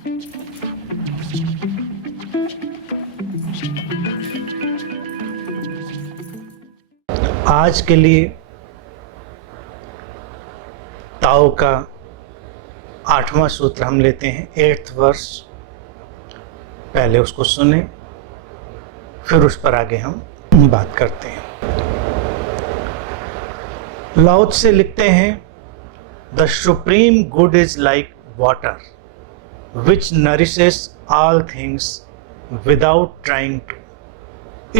आज के लिए ताओ का 8वां सूत्र हम लेते हैं, 8th वर्स। पहले उसको सुने, फिर उस पर आगे हम बात करते हैं। लाओ त्से लिखते हैं, the supreme good is like water which nourishes all things without trying to,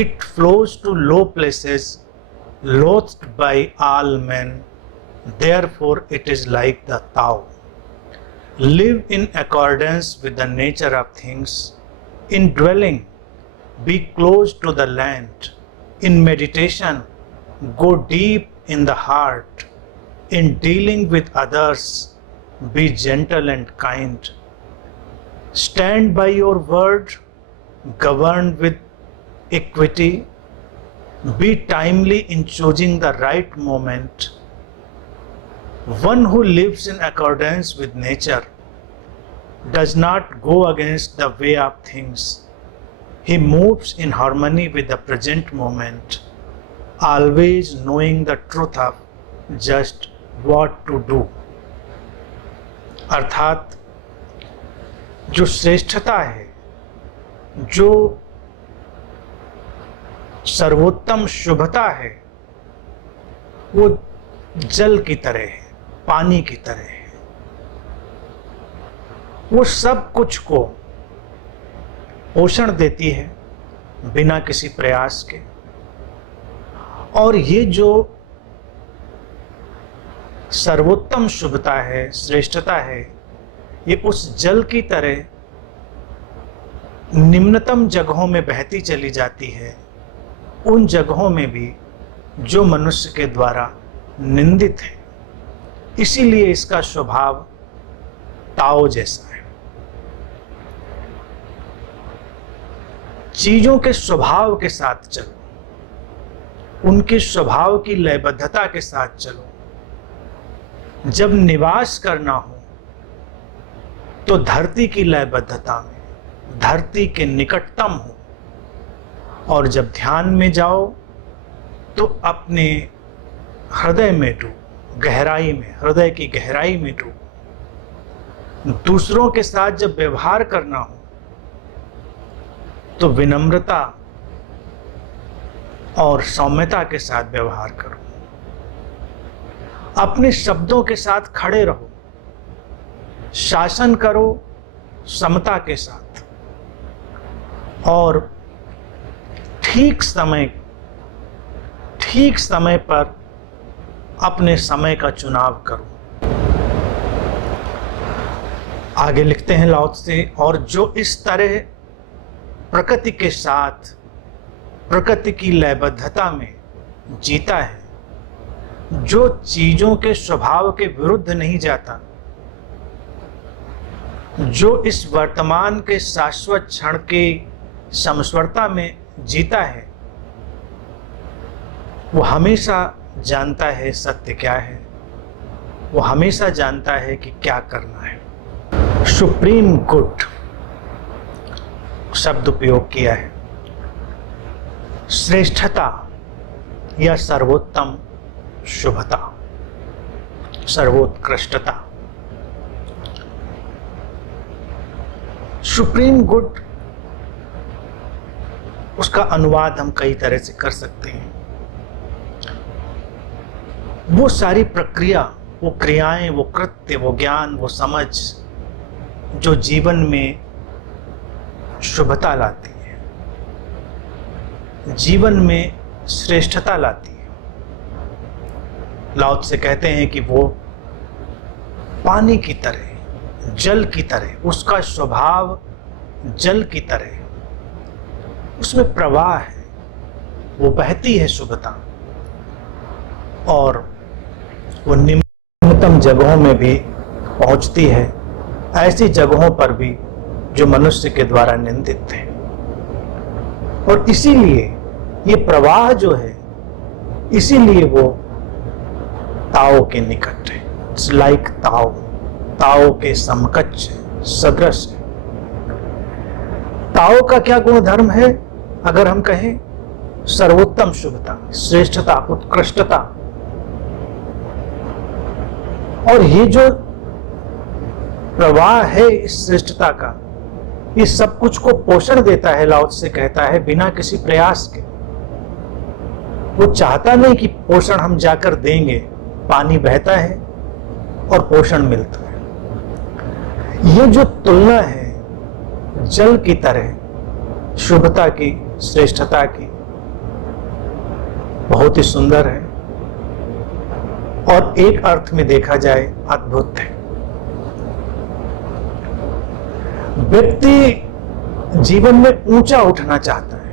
it flows to low places loathed by all men, therefore it is like the Tao. Live in accordance with the nature of things. In dwelling, be close to the land. In meditation, go deep in the heart. In dealing with others, be gentle and kind. Stand by your word, govern with equity. Be timely in choosing the right moment. One who lives in accordance with nature does not go against the way of things. He moves in harmony with the present moment, always knowing the truth of just what to do. अर्थात जो श्रेष्ठता है, जो सर्वोत्तम शुभता है, वो जल की तरह है, पानी की तरह है। वो सब कुछ को पोषण देती है बिना किसी प्रयास के। और ये जो सर्वोत्तम शुभता है, श्रेष्ठता है, ये उस जल की तरह निम्नतम जगहों में बहती चली जाती है, उन जगहों में भी जो मनुष्य के द्वारा निंदित है। इसीलिए इसका स्वभाव ताओ जैसा है। चीजों के स्वभाव के साथ चलो, उनके स्वभाव की लयबद्धता के साथ चलो। जब निवास करना हो तो धरती की लयबद्धता में, धरती के निकटतम हो, और जब ध्यान में जाओ तो अपने हृदय में डूबो, गहराई में, हृदय की गहराई में डूबो। दूसरों के साथ जब व्यवहार करना हो तो विनम्रता और सौम्यता के साथ व्यवहार करो। अपने शब्दों के साथ खड़े रहो, शासन करो समता के साथ, और ठीक समय पर अपने समय का चुनाव करो। आगे लिखते हैं लाओ त्से, और जो इस तरह प्रकृति के साथ, प्रकृति की लयबद्धता में जीता है, जो चीजों के स्वभाव के विरुद्ध नहीं जाता, जो इस वर्तमान के शाश्वत क्षण के समस्वरता में जीता है, वो हमेशा जानता है सत्य क्या है, वो हमेशा जानता है कि क्या करना है। सुप्रीम गुड शब्द उपयोग किया है। श्रेष्ठता या सर्वोत्तम शुभता, सर्वोत्कृष्टता। सुप्रीम गुड, उसका अनुवाद हम कई तरह से कर सकते हैं। वो सारी प्रक्रिया, वो क्रियाएं, वो कृत्य, वो ज्ञान, वो समझ जो जीवन में शुभता लाती है, जीवन में श्रेष्ठता लाती है। लाओ त्से कहते हैं कि वो पानी की तरह, जल की तरह, उसका स्वभाव जल की तरह, उसमें प्रवाह है, वो बहती है शुभता, और वो निम्नतम जगहों में भी पहुंचती है, ऐसी जगहों पर भी जो मनुष्य के द्वारा निंदित है। और इसीलिए ये प्रवाह जो है, इसीलिए वो ताओ के निकट है। इट्स लाइक ताओ, ताओ के समकक्ष, सदृश है। ताओ का क्या गुणधर्म है? अगर हम कहें सर्वोत्तम शुभता, श्रेष्ठता, उत्कृष्टता। और ये जो प्रवाह है इस श्रेष्ठता का, ये सब कुछ को पोषण देता है। लाओ त्से कहता है बिना किसी प्रयास के। वो चाहता नहीं कि पोषण हम जाकर देंगे, पानी बहता है और पोषण मिलता है। ये जो तुलना है जल की तरह, शुभता की, श्रेष्ठता की, बहुत ही सुंदर है और एक अर्थ में देखा जाए अद्भुत है। व्यक्ति जीवन में ऊंचा उठना चाहता है।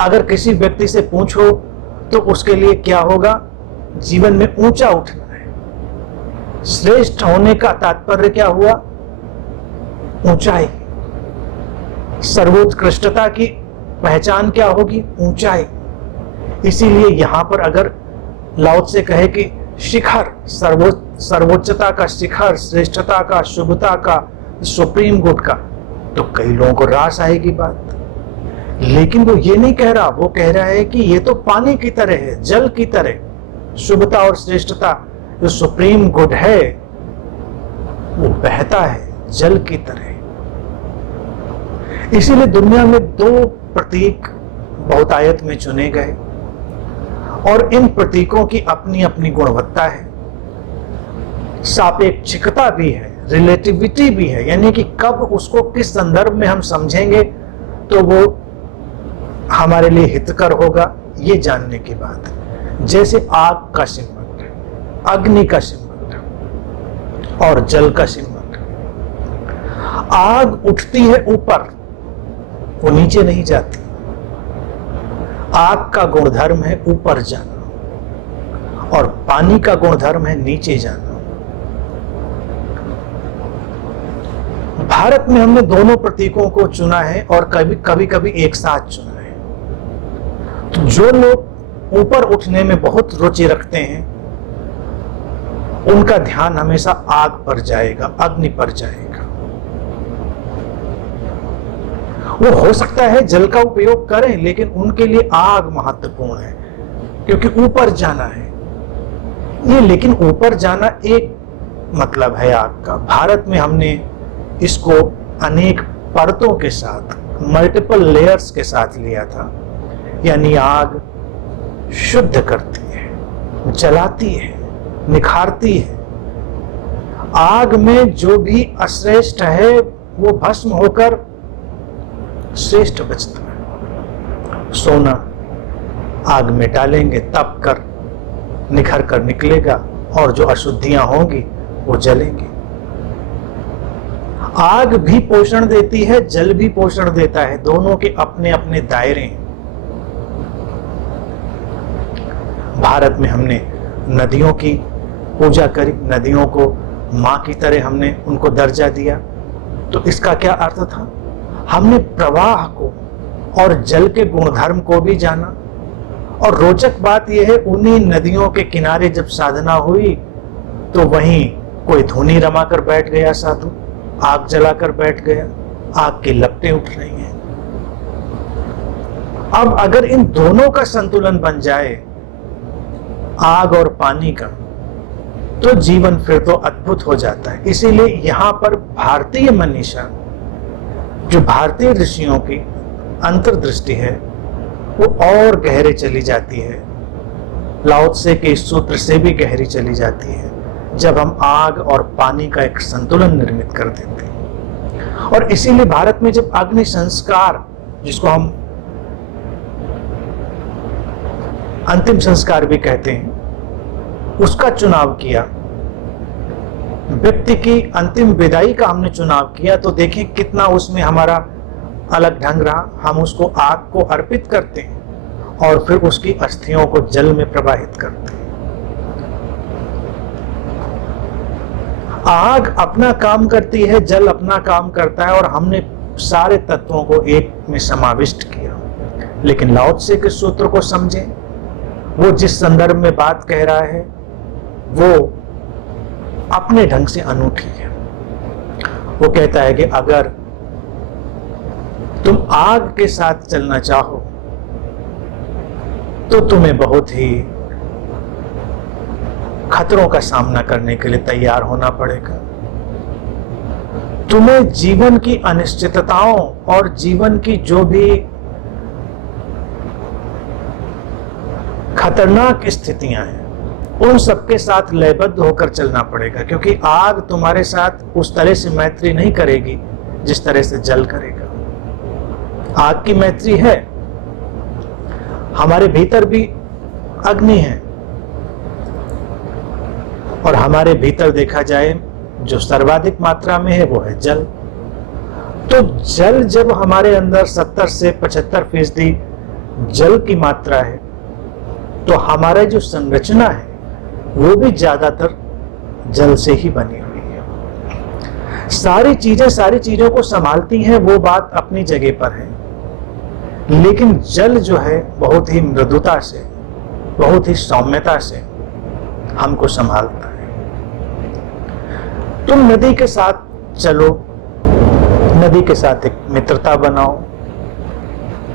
अगर किसी व्यक्ति से पूछो तो उसके लिए क्या होगा? जीवन में ऊंचा उठना है। श्रेष्ठ होने का तात्पर्य क्या हुआ? ऊंचाई। सर्वोत्कृष्टता की पहचान क्या होगी? ऊंचाई। इसीलिए यहां पर अगर लाओ त्से कहे कि शिखर, सर्वोच्चता का शिखर, श्रेष्ठता का, शुभता का, सुप्रीम गुड का, तो कई लोगों को रास आएगी बात। लेकिन वो ये नहीं कह रहा, वो कह रहा है कि ये तो पानी की तरह है, जल की तरह। शुभता और श्रेष्ठता जो सुप्रीम गुड है वो बहता है जल की तरह। इसीलिए दुनिया में दो प्रतीक बहुतायत में चुने गए और इन प्रतीकों की अपनी अपनी गुणवत्ता है, सापेक्षिकता भी है, रिलेटिविटी भी है। यानी कि कब उसको किस संदर्भ में हम समझेंगे तो वो हमारे लिए हितकर होगा, ये जानने की बात है। जैसे आग का सिंबल, अग्नि का सिंबल और जल का सिंबल। आग उठती है ऊपर, वो नीचे नहीं जाती। आग का गुणधर्म है ऊपर जाना और पानी का गुणधर्म है नीचे जाना। भारत में हमने दोनों प्रतीकों को चुना है और कभी कभी एक साथ चुना है। तो जो लोग ऊपर उठने में बहुत रुचि रखते हैं उनका ध्यान हमेशा आग पर जाएगा, अग्नि पर जाएगा। वो हो सकता है जल का उपयोग करें, लेकिन उनके लिए आग महत्वपूर्ण है क्योंकि ऊपर जाना है ये। लेकिन ऊपर जाना एक मतलब है आग का। भारत में हमने इसको अनेक परतों के साथ, मल्टीपल लेयर्स के साथ लिया था। यानी आग शुद्ध करती है, जलाती है, निखारती है। आग में जो भी अश्रेष्ठ है वो भस्म होकर श्रेष्ठ बचता है। सोना आग में डालेंगे तप कर निखर कर निकलेगा और जो अशुद्धियां होंगी वो जलेंगी। आग भी पोषण देती है, जल भी पोषण देता है, दोनों के अपने अपने दायरे हैं। भारत में हमने नदियों की पूजा करी, नदियों को मां की तरह हमने उनको दर्जा दिया। तो इसका क्या अर्थ था? हमने प्रवाह को और जल के गुणधर्म को भी जाना। और रोचक बात यह है, उन्हीं नदियों के किनारे जब साधना हुई तो वहीं कोई धुनी रमाकर बैठ गया साधु, आग जलाकर बैठ गया, आग की लपटें उठ रही हैं। अब अगर इन दोनों का संतुलन बन जाए, आग और पानी का, तो जीवन फिर तो अद्भुत हो जाता है। इसीलिए यहां पर भारतीय मनीषा, जो भारतीय ऋषियों की अंतर्दृष्टि है, वो और गहरे चली जाती है। लाओ त्से के इस सूत्र से भी गहरी चली जाती है जब हम आग और पानी का एक संतुलन निर्मित कर देते हैं। और इसीलिए भारत में जब अग्नि संस्कार, जिसको हम अंतिम संस्कार भी कहते हैं, उसका चुनाव किया, व्यक्ति की अंतिम विदाई का हमने चुनाव किया, तो देखें कितना उसमें हमारा अलग ढंग रहा। हम उसको आग को अर्पित करते हैं और फिर उसकी अस्थियों को जल में प्रवाहित करते हैं। आग अपना काम करती है, जल अपना काम करता है और हमने सारे तत्वों को एक में समाविष्ट किया। लेकिन लाओ त्से के सूत्र को समझें, वो जिस संदर्भ में बात कह रहा है वो अपने ढंग से अनूठी है। वो कहता है कि अगर तुम आग के साथ चलना चाहो तो तुम्हें बहुत ही खतरों का सामना करने के लिए तैयार होना पड़ेगा। तुम्हें जीवन की अनिश्चितताओं और जीवन की जो भी खतरनाक स्थितियां हैं उन सबके साथ लयबद्ध होकर चलना पड़ेगा, क्योंकि आग तुम्हारे साथ उस तरह से मैत्री नहीं करेगी जिस तरह से जल करेगा। आग की मैत्री है, हमारे भीतर भी अग्नि है, और हमारे भीतर देखा जाए जो सर्वाधिक मात्रा में है वो है जल। तो जल जब हमारे अंदर 70 से 75% जल की मात्रा है तो हमारा जो संरचना है वो भी ज्यादातर जल से ही बनी हुई है। सारी चीजों को संभालती हैं, वो बात अपनी जगह पर है, लेकिन जल जो है बहुत ही मृदुता से, बहुत ही सौम्यता से हमको संभालता है। तुम नदी के साथ चलो, नदी के साथ एक मित्रता बनाओ,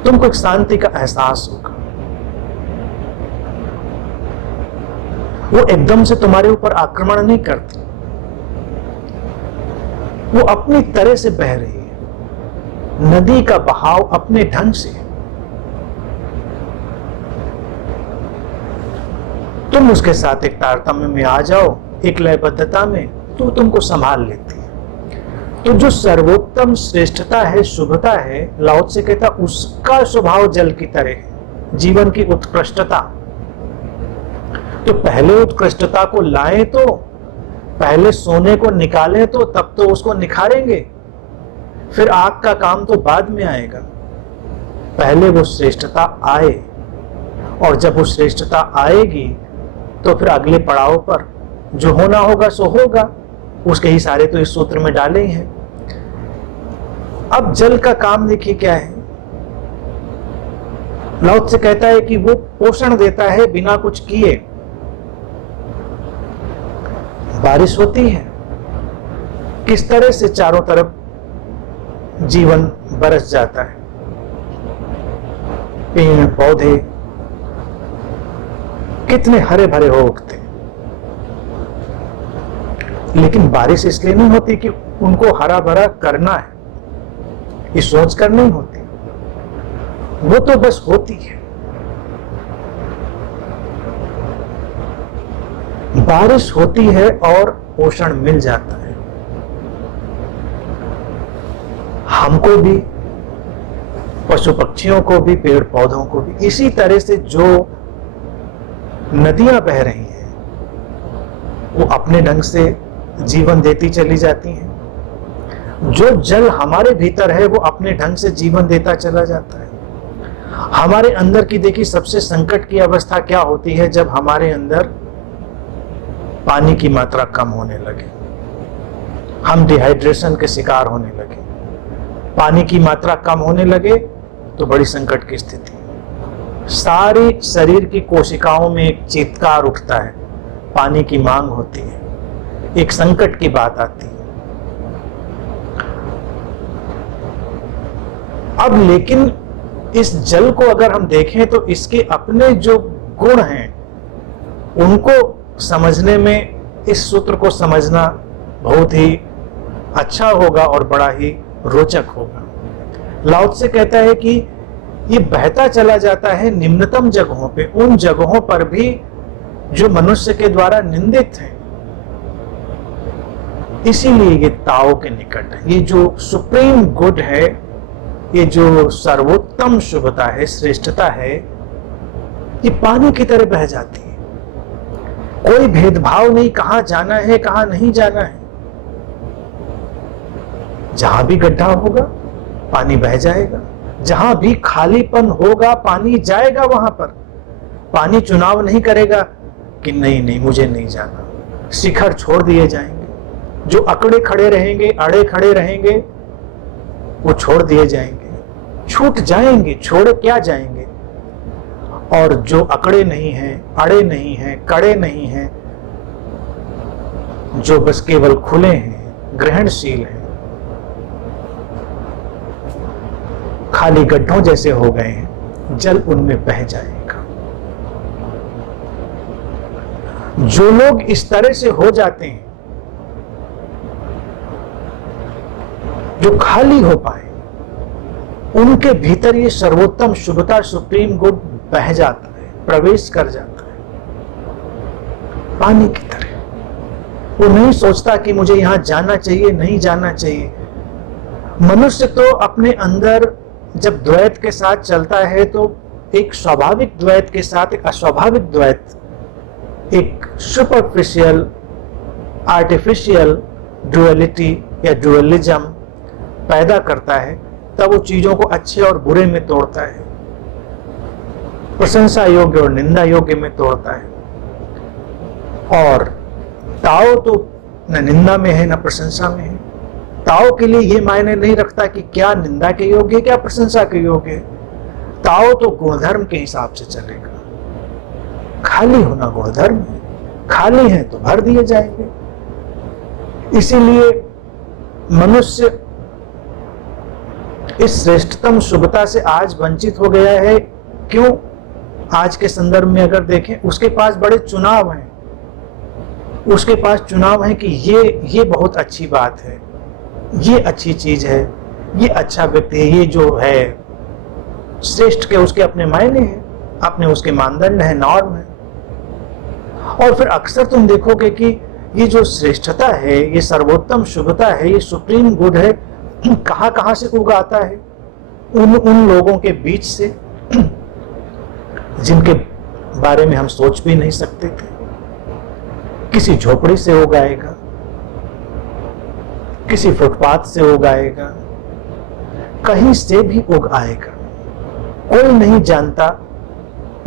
तुमको एक शांति का एहसास होगा। वो एकदम से तुम्हारे ऊपर आक्रमण नहीं करती, वो अपनी तरह से बह रही है। नदी का बहाव अपने ढंग से, तुम उसके साथ एक तारतम्य में आ जाओ, एक लयबद्धता में, तो तुमको संभाल लेती है। तो जो सर्वोत्तम श्रेष्ठता है, शुभता है, लाओ त्से कहता उसका स्वभाव जल की तरह है। जीवन की उत्कृष्टता, तो पहले उत्कृष्टता को लाएं, तो पहले सोने को निकालें तो तब तो उसको निखारेंगे, फिर आग का काम तो बाद में आएगा। पहले वो श्रेष्ठता आए, और जब वो श्रेष्ठता आएगी तो फिर अगले पड़ाव पर जो होना होगा सो होगा। उसके ही सारे तो इस सूत्र में डाले ही हैं। अब जल का काम देखिए क्या है। लाओ त्से कहता है कि वो पोषण देता है बिना कुछ किए। बारिश होती है, किस तरह से चारों तरफ जीवन बरस जाता है, पेड़ पौधे कितने हरे भरे हो उगते। लेकिन बारिश इसलिए नहीं होती कि उनको हरा भरा करना है, ये सोच कर नहीं होती, वो तो बस होती है। बारिश होती है और पोषण मिल जाता है हमको भी, पशु पक्षियों को भी, पेड़ पौधों को भी। इसी तरह से जो नदियां बह रही हैं वो अपने ढंग से जीवन देती चली जाती हैं। जो जल हमारे भीतर है वो अपने ढंग से जीवन देता चला जाता है। हमारे अंदर की देखिए सबसे संकट की अवस्था क्या होती है, जब हमारे अंदर पानी की मात्रा कम होने लगे, हम डिहाइड्रेशन के शिकार होने लगे। पानी की मात्रा कम होने लगे तो बड़ी संकट की स्थिति, सारी शरीर की कोशिकाओं में एक चीत्कार उठता है, पानी की मांग होती है, एक संकट की बात आती है। अब लेकिन इस जल को अगर हम देखें तो इसके अपने जो गुण हैं उनको समझने में, इस सूत्र को समझना बहुत ही अच्छा होगा और बड़ा ही रोचक होगा। लाओ त्से कहता है कि ये बहता चला जाता है निम्नतम जगहों पे, उन जगहों पर भी जो मनुष्य के द्वारा निंदित हैं। इसीलिए ये ताओ के निकट है। ये जो सुप्रीम गुड है, ये जो सर्वोत्तम शुभता है, श्रेष्ठता है, ये पानी की तरह बह जाती है। कोई भेदभाव नहीं, कहां जाना है कहां नहीं जाना है। जहां भी गड्ढा होगा पानी बह जाएगा, जहां भी खालीपन होगा पानी जाएगा वहां पर। पानी चुनाव नहीं करेगा कि नहीं नहीं मुझे नहीं जाना, शिखर छोड़ दिए जाएंगे। जो अकड़े खड़े रहेंगे, अड़े खड़े रहेंगे, वो छोड़ दिए जाएंगे, छूट जाएंगे, छोड़े क्या जाएंगे। और जो अकड़े नहीं हैं, अड़े नहीं हैं, कड़े नहीं हैं, जो बस केवल खुले हैं, ग्रहणशील हैं, खाली गड्ढों जैसे हो गए हैं, जल उनमें बह जाएगा। जो लोग इस तरह से हो जाते हैं, जो खाली हो पाए, उनके भीतर ये सर्वोत्तम शुभता, सुप्रीम गुड बह जाता है, प्रवेश कर जाता है पानी की तरह। वो नहीं सोचता कि मुझे यहां जाना चाहिए, नहीं जाना चाहिए। मनुष्य तो अपने अंदर जब द्वैत के साथ चलता है तो एक स्वाभाविक द्वैत के साथ एक अस्वाभाविक द्वैत, एक सुपरफिशियल आर्टिफिशियल डुअलिटी या डुअलिज्म पैदा करता है। तब वो चीजों को अच्छे और बुरे में तोड़ता है, प्रशंसा योग्य और निंदा योग्य में तोड़ता है। और ताओ तो न निंदा में है न प्रशंसा में है। ताओ के लिए यह मायने नहीं रखता कि क्या निंदा के योग्य है, क्या प्रशंसा के योग्य है। ताओ तो गुणधर्म के हिसाब से चलेगा। खाली होना गुणधर्म है, खाली है तो भर दिए जाएंगे। इसीलिए मनुष्य इस श्रेष्ठतम शुभता से आज वंचित हो गया है। क्यों? आज के संदर्भ में अगर देखें, उसके पास बड़े चुनाव हैं। उसके पास चुनाव है कि ये बहुत अच्छी बात है, ये अच्छी चीज है, ये अच्छा व्यक्ति है, ये जो है श्रेष्ठ के उसके अपने मायने हैं, अपने उसके मानदंड है, नॉर्म है। और फिर अक्सर तुम देखोगे कि ये जो श्रेष्ठता है, ये सर्वोत्तम शुभता है, ये सुप्रीम गुड है, कहां से उगाता है? उन लोगों के बीच से जिनके बारे में हम सोच भी नहीं सकते थे। किसी झोपड़ी से उगाएगा, किसी फुटपाथ से उगाएगा, कहीं से भी उग आएगा। कोई नहीं जानता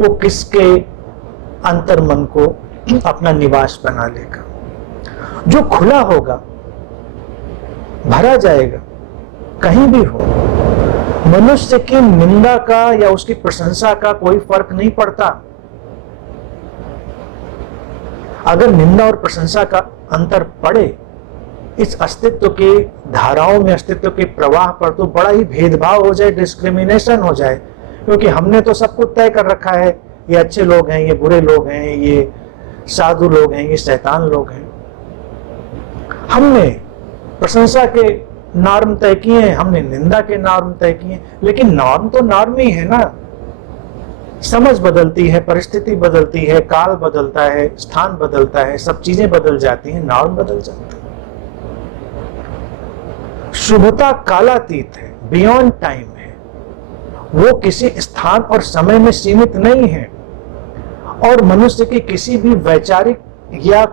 वो किसके अंतर्मन को अपना निवास बना लेगा। जो खुला होगा, भरा जाएगा, कहीं भी हो। मनुष्य की निंदा का या उसकी प्रशंसा का कोई फर्क नहीं पड़ता। अगर निंदा और प्रशंसा का अंतर पड़े, इस अस्तित्व के धाराओं में, अस्तित्व के प्रवाह पर तो बड़ा ही भेदभाव हो जाए, डिस्क्रिमिनेशन हो जाए। क्योंकि हमने तो सब कुछ तय कर रखा है, ये अच्छे लोग हैं, ये बुरे लोग हैं, ये साधु लोग हैं, ये शैतान लोग हैं। हमने प्रशंसा के नॉर्म तय किए हैं, हमने निंदा के नॉर्म तय किए, लेकिन नॉर्म तो नॉर्म ही है ना। समझ बदलती है, परिस्थिति बदलती है, काल बदलता है, स्थान बदलता है, सब चीजें बदल जाती हैं, नॉर्म बदल जाता है। शुभता कालातीत है, बियॉन्ड टाइम है। वो किसी स्थान और समय में सीमित नहीं है और मनुष्य की किसी भी वैचारिक या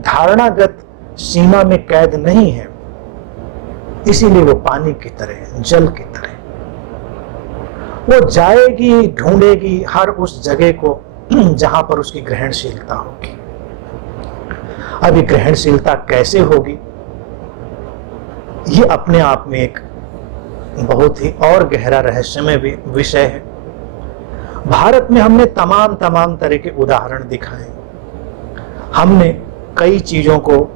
धारणागत सीमा में कैद नहीं है। इसीलिए वो पानी की तरह, जल की तरह, वो जाएगी, ढूंढेगी हर उस जगह को जहां पर उसकी ग्रहणशीलता होगी। अब ये ग्रहणशीलता कैसे होगी, ये अपने आप में एक बहुत ही और गहरा रहस्यमय विषय है। भारत में हमने तमाम तरह के उदाहरण दिखाए। हमने कई चीजों को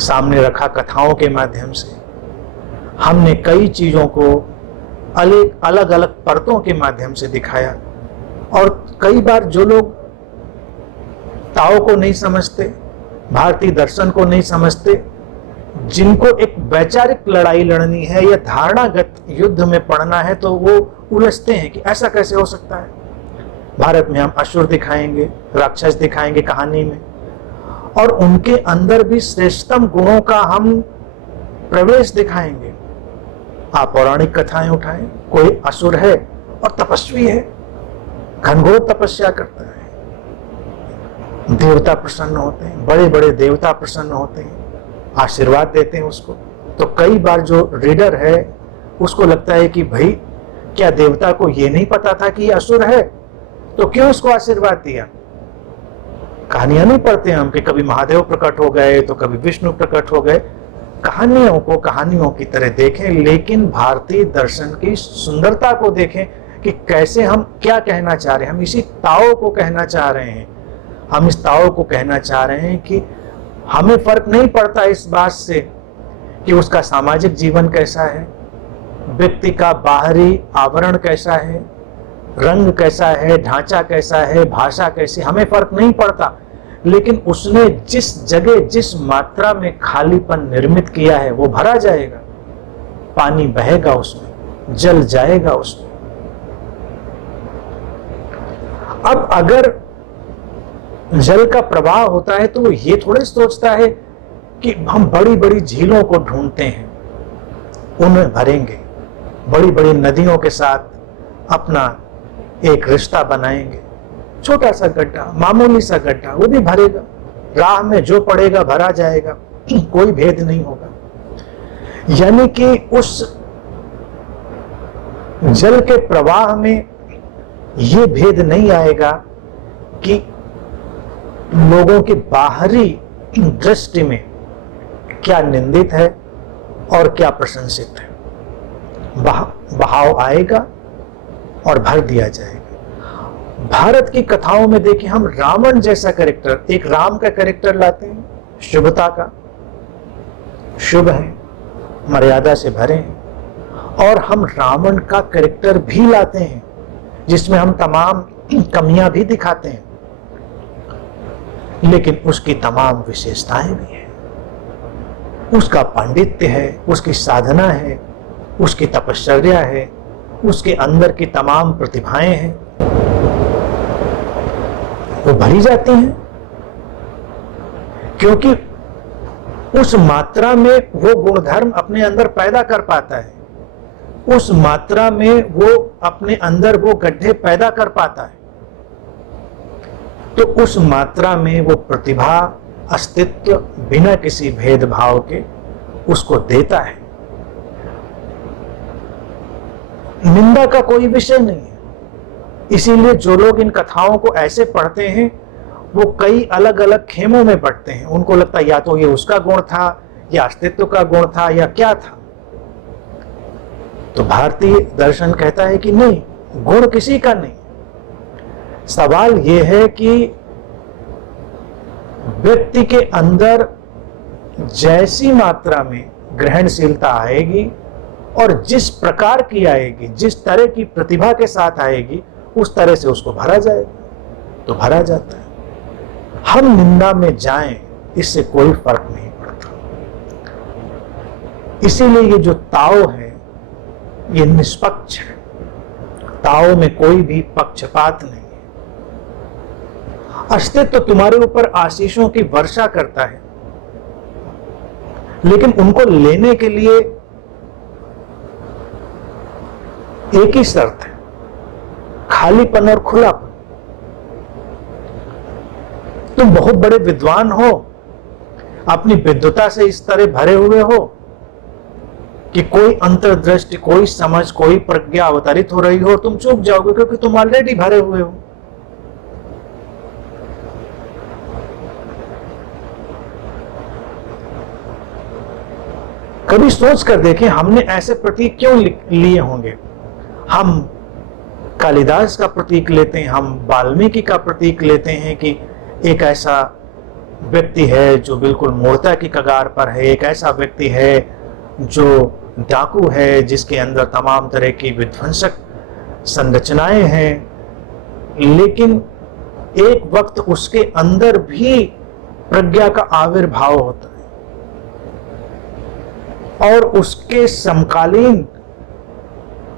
सामने रखा कथाओं के माध्यम से। हमने कई चीजों को अलग अलग परतों के माध्यम से दिखाया। और कई बार जो लोग ताओ को नहीं समझते, भारतीय दर्शन को नहीं समझते, जिनको एक वैचारिक लड़ाई लड़नी है या धारणागत युद्ध में पड़ना है, तो वो उलझते हैं कि ऐसा कैसे हो सकता है। भारत में हम असुर दिखाएंगे, राक्षस दिखाएंगे कहानी में, और उनके अंदर भी श्रेष्ठतम गुणों का हम प्रवेश दिखाएंगे। आप पौराणिक कथाएं उठाएं, कोई असुर है और तपस्वी है, घनघोर तपस्या करता है, देवता प्रसन्न होते हैं, बड़े बड़े देवता प्रसन्न होते हैं, आशीर्वाद देते हैं उसको। तो कई बार जो रीडर है उसको लगता है कि भाई क्या देवता को ये नहीं पता था कि ये असुर है, तो क्यों उसको आशीर्वाद दिया। कहानियां नहीं पढ़ते हम कि कभी महादेव प्रकट हो गए तो कभी विष्णु प्रकट हो गए। कहानियों को कहानियों की तरह देखें, लेकिन भारतीय दर्शन की सुंदरता को देखें कि कैसे हम क्या कहना चाह रहे हैं। हम इसी ताओ को कहना चाह रहे हैं। हम इस ताओ को कहना चाह रहे हैं कि हमें फर्क नहीं पड़ता इस बात से कि उसका सामाजिक जीवन कैसा है, व्यक्ति का बाहरी आवरण कैसा है, रंग कैसा है, ढांचा कैसा है, भाषा कैसी, हमें फर्क नहीं पड़ता, लेकिन उसने जिस जगह जिस मात्रा में खालीपन निर्मित किया है वो भरा जाएगा। पानी बहेगा उसमें, जल जाएगा उसमें। अब अगर जल का प्रवाह होता है तो वो ये थोड़े सोचता है कि हम बड़ी बड़ी झीलों को ढूंढते हैं, उन्हें भरेंगे, बड़ी बड़ी नदियों के साथ अपना एक रिश्ता बनाएंगे। छोटा सा गड्ढा, मामूली सा गड्ढा, वो भी भरेगा, राह में जो पड़ेगा भरा जाएगा, कोई भेद नहीं होगा। यानी कि उस जल के प्रवाह में ये भेद नहीं आएगा कि लोगों की बाहरी दृष्टि में क्या निंदित है और क्या प्रशंसित है। बहाव आएगा और भर दिया जाएगा। भारत की कथाओं में देखिए, हम रावण जैसा कैरेक्टर, एक राम का कैरेक्टर लाते हैं, शुभता का, शुभ है, मर्यादा से भरे हैं, और हम रावण का कैरेक्टर भी लाते हैं जिसमें हम तमाम कमियां भी दिखाते हैं, लेकिन उसकी तमाम विशेषताएं भी हैं। उसका पांडित्य है, उसकी साधना है, उसकी तपश्चर्या है, उसके अंदर की तमाम प्रतिभाएं हैं, वो भरी जाती हैं, क्योंकि उस मात्रा में वो गुणधर्म अपने अंदर पैदा कर पाता है, उस मात्रा में वो अपने अंदर वो गड्ढे पैदा कर पाता है, तो उस मात्रा में वो प्रतिभा, अस्तित्व बिना किसी भेदभाव के उसको देता है। निंदा का कोई विषय नहीं है। इसीलिए जो लोग इन कथाओं को ऐसे पढ़ते हैं वो कई अलग अलग खेमों में बंटते हैं। उनको लगता है या तो ये उसका गुण था, या अस्तित्व का गुण था, या क्या था। तो भारतीय दर्शन कहता है कि नहीं, गुण किसी का नहीं। सवाल यह है कि व्यक्ति के अंदर जैसी मात्रा में ग्रहणशीलता आएगी और जिस प्रकार की आएगी, जिस तरह की प्रतिभा के साथ आएगी, उस तरह से उसको भरा जाएगा, तो भरा जाता है। हम निंदा में जाएं, इससे कोई फर्क नहीं पड़ता। इसीलिए ये जो ताओ है ये निष्पक्ष है। ताओ में कोई भी पक्षपात नहीं है। अस्तित्व तुम्हारे ऊपर आशीषों की वर्षा करता है, लेकिन उनको लेने के लिए एक ही शर्त है, खालीपन और खुलापन। तुम बहुत बड़े विद्वान हो, अपनी विद्वता से इस तरह भरे हुए हो कि कोई अंतर्दृष्टि, कोई समझ, कोई प्रज्ञा अवतरित हो रही हो, तुम चूक जाओगे क्योंकि तुम ऑलरेडी भरे हुए हो। कभी सोच कर देखें, हमने ऐसे प्रतीक क्यों लिए होंगे। हम कालिदास का प्रतीक लेते हैं, हम वाल्मीकि का प्रतीक लेते हैं कि एक ऐसा व्यक्ति है जो बिल्कुल मूर्ता की कगार पर है, एक ऐसा व्यक्ति है जो डाकू है, जिसके अंदर तमाम तरह की विध्वंसक संरचनाएं हैं, लेकिन एक वक्त उसके अंदर भी प्रज्ञा का आविर्भाव होता है और उसके समकालीन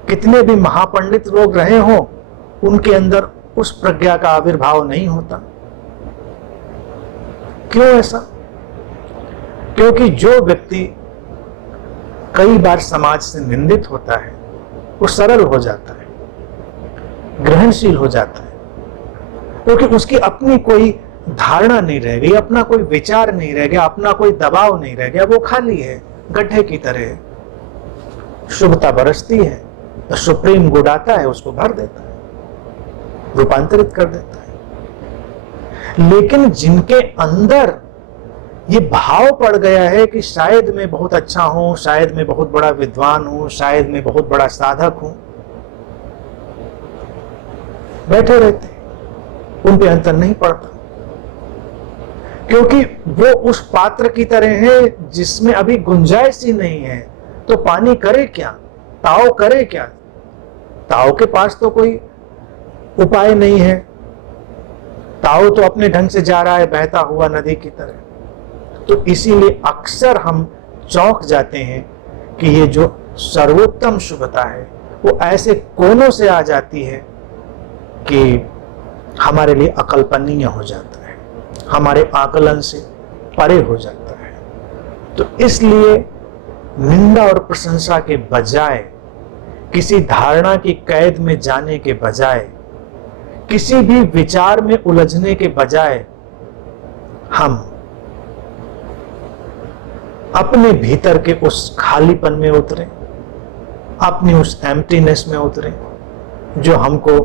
कितने भी महापंडित लोग रहे हों, उनके अंदर उस प्रज्ञा का आविर्भाव नहीं होता। क्यों ऐसा? क्योंकि जो व्यक्ति कई बार समाज से निंदित होता है वो सरल हो जाता है, ग्रहणशील हो जाता है, क्योंकि उसकी अपनी कोई धारणा नहीं रह गई, अपना कोई विचार नहीं रह गया, अपना कोई दबाव नहीं रह गया, वो खाली है, गड्ढे की तरह है। शुभता बरसती है तो सुप्रीम गुड आता है, उसको भर देता है, रूपांतरित कर देता है। लेकिन जिनके अंदर ये भाव पड़ गया है कि शायद मैं बहुत अच्छा हूं, शायद मैं बहुत बड़ा विद्वान हूं, शायद मैं बहुत बड़ा साधक हूं, बैठे रहते, उन पे अंतर नहीं पड़ता, क्योंकि वो उस पात्र की तरह है जिसमें अभी गुंजाइश ही नहीं है, तो पानी करे क्या। ताओ करे क्या? ताओ के पास तो कोई उपाय नहीं है। ताओ तो अपने ढंग से जा रहा है बहता हुआ नदी की तरह। तो इसीलिए अक्सर हम चौंक जाते हैं कि ये जो सर्वोत्तम शुभता है वो ऐसे कोनों से आ जाती है कि हमारे लिए अकल्पनीय हो जाता है, हमारे आकलन से परे हो जाता है। तो इसलिए निंदा और प्रशंसा के बजाय, किसी धारणा की कैद में जाने के बजाय, किसी भी विचार में उलझने के बजाय, हम अपने भीतर के उस खालीपन में उतरे, अपनी उस एम्प्टीनेस में उतरे जो हमको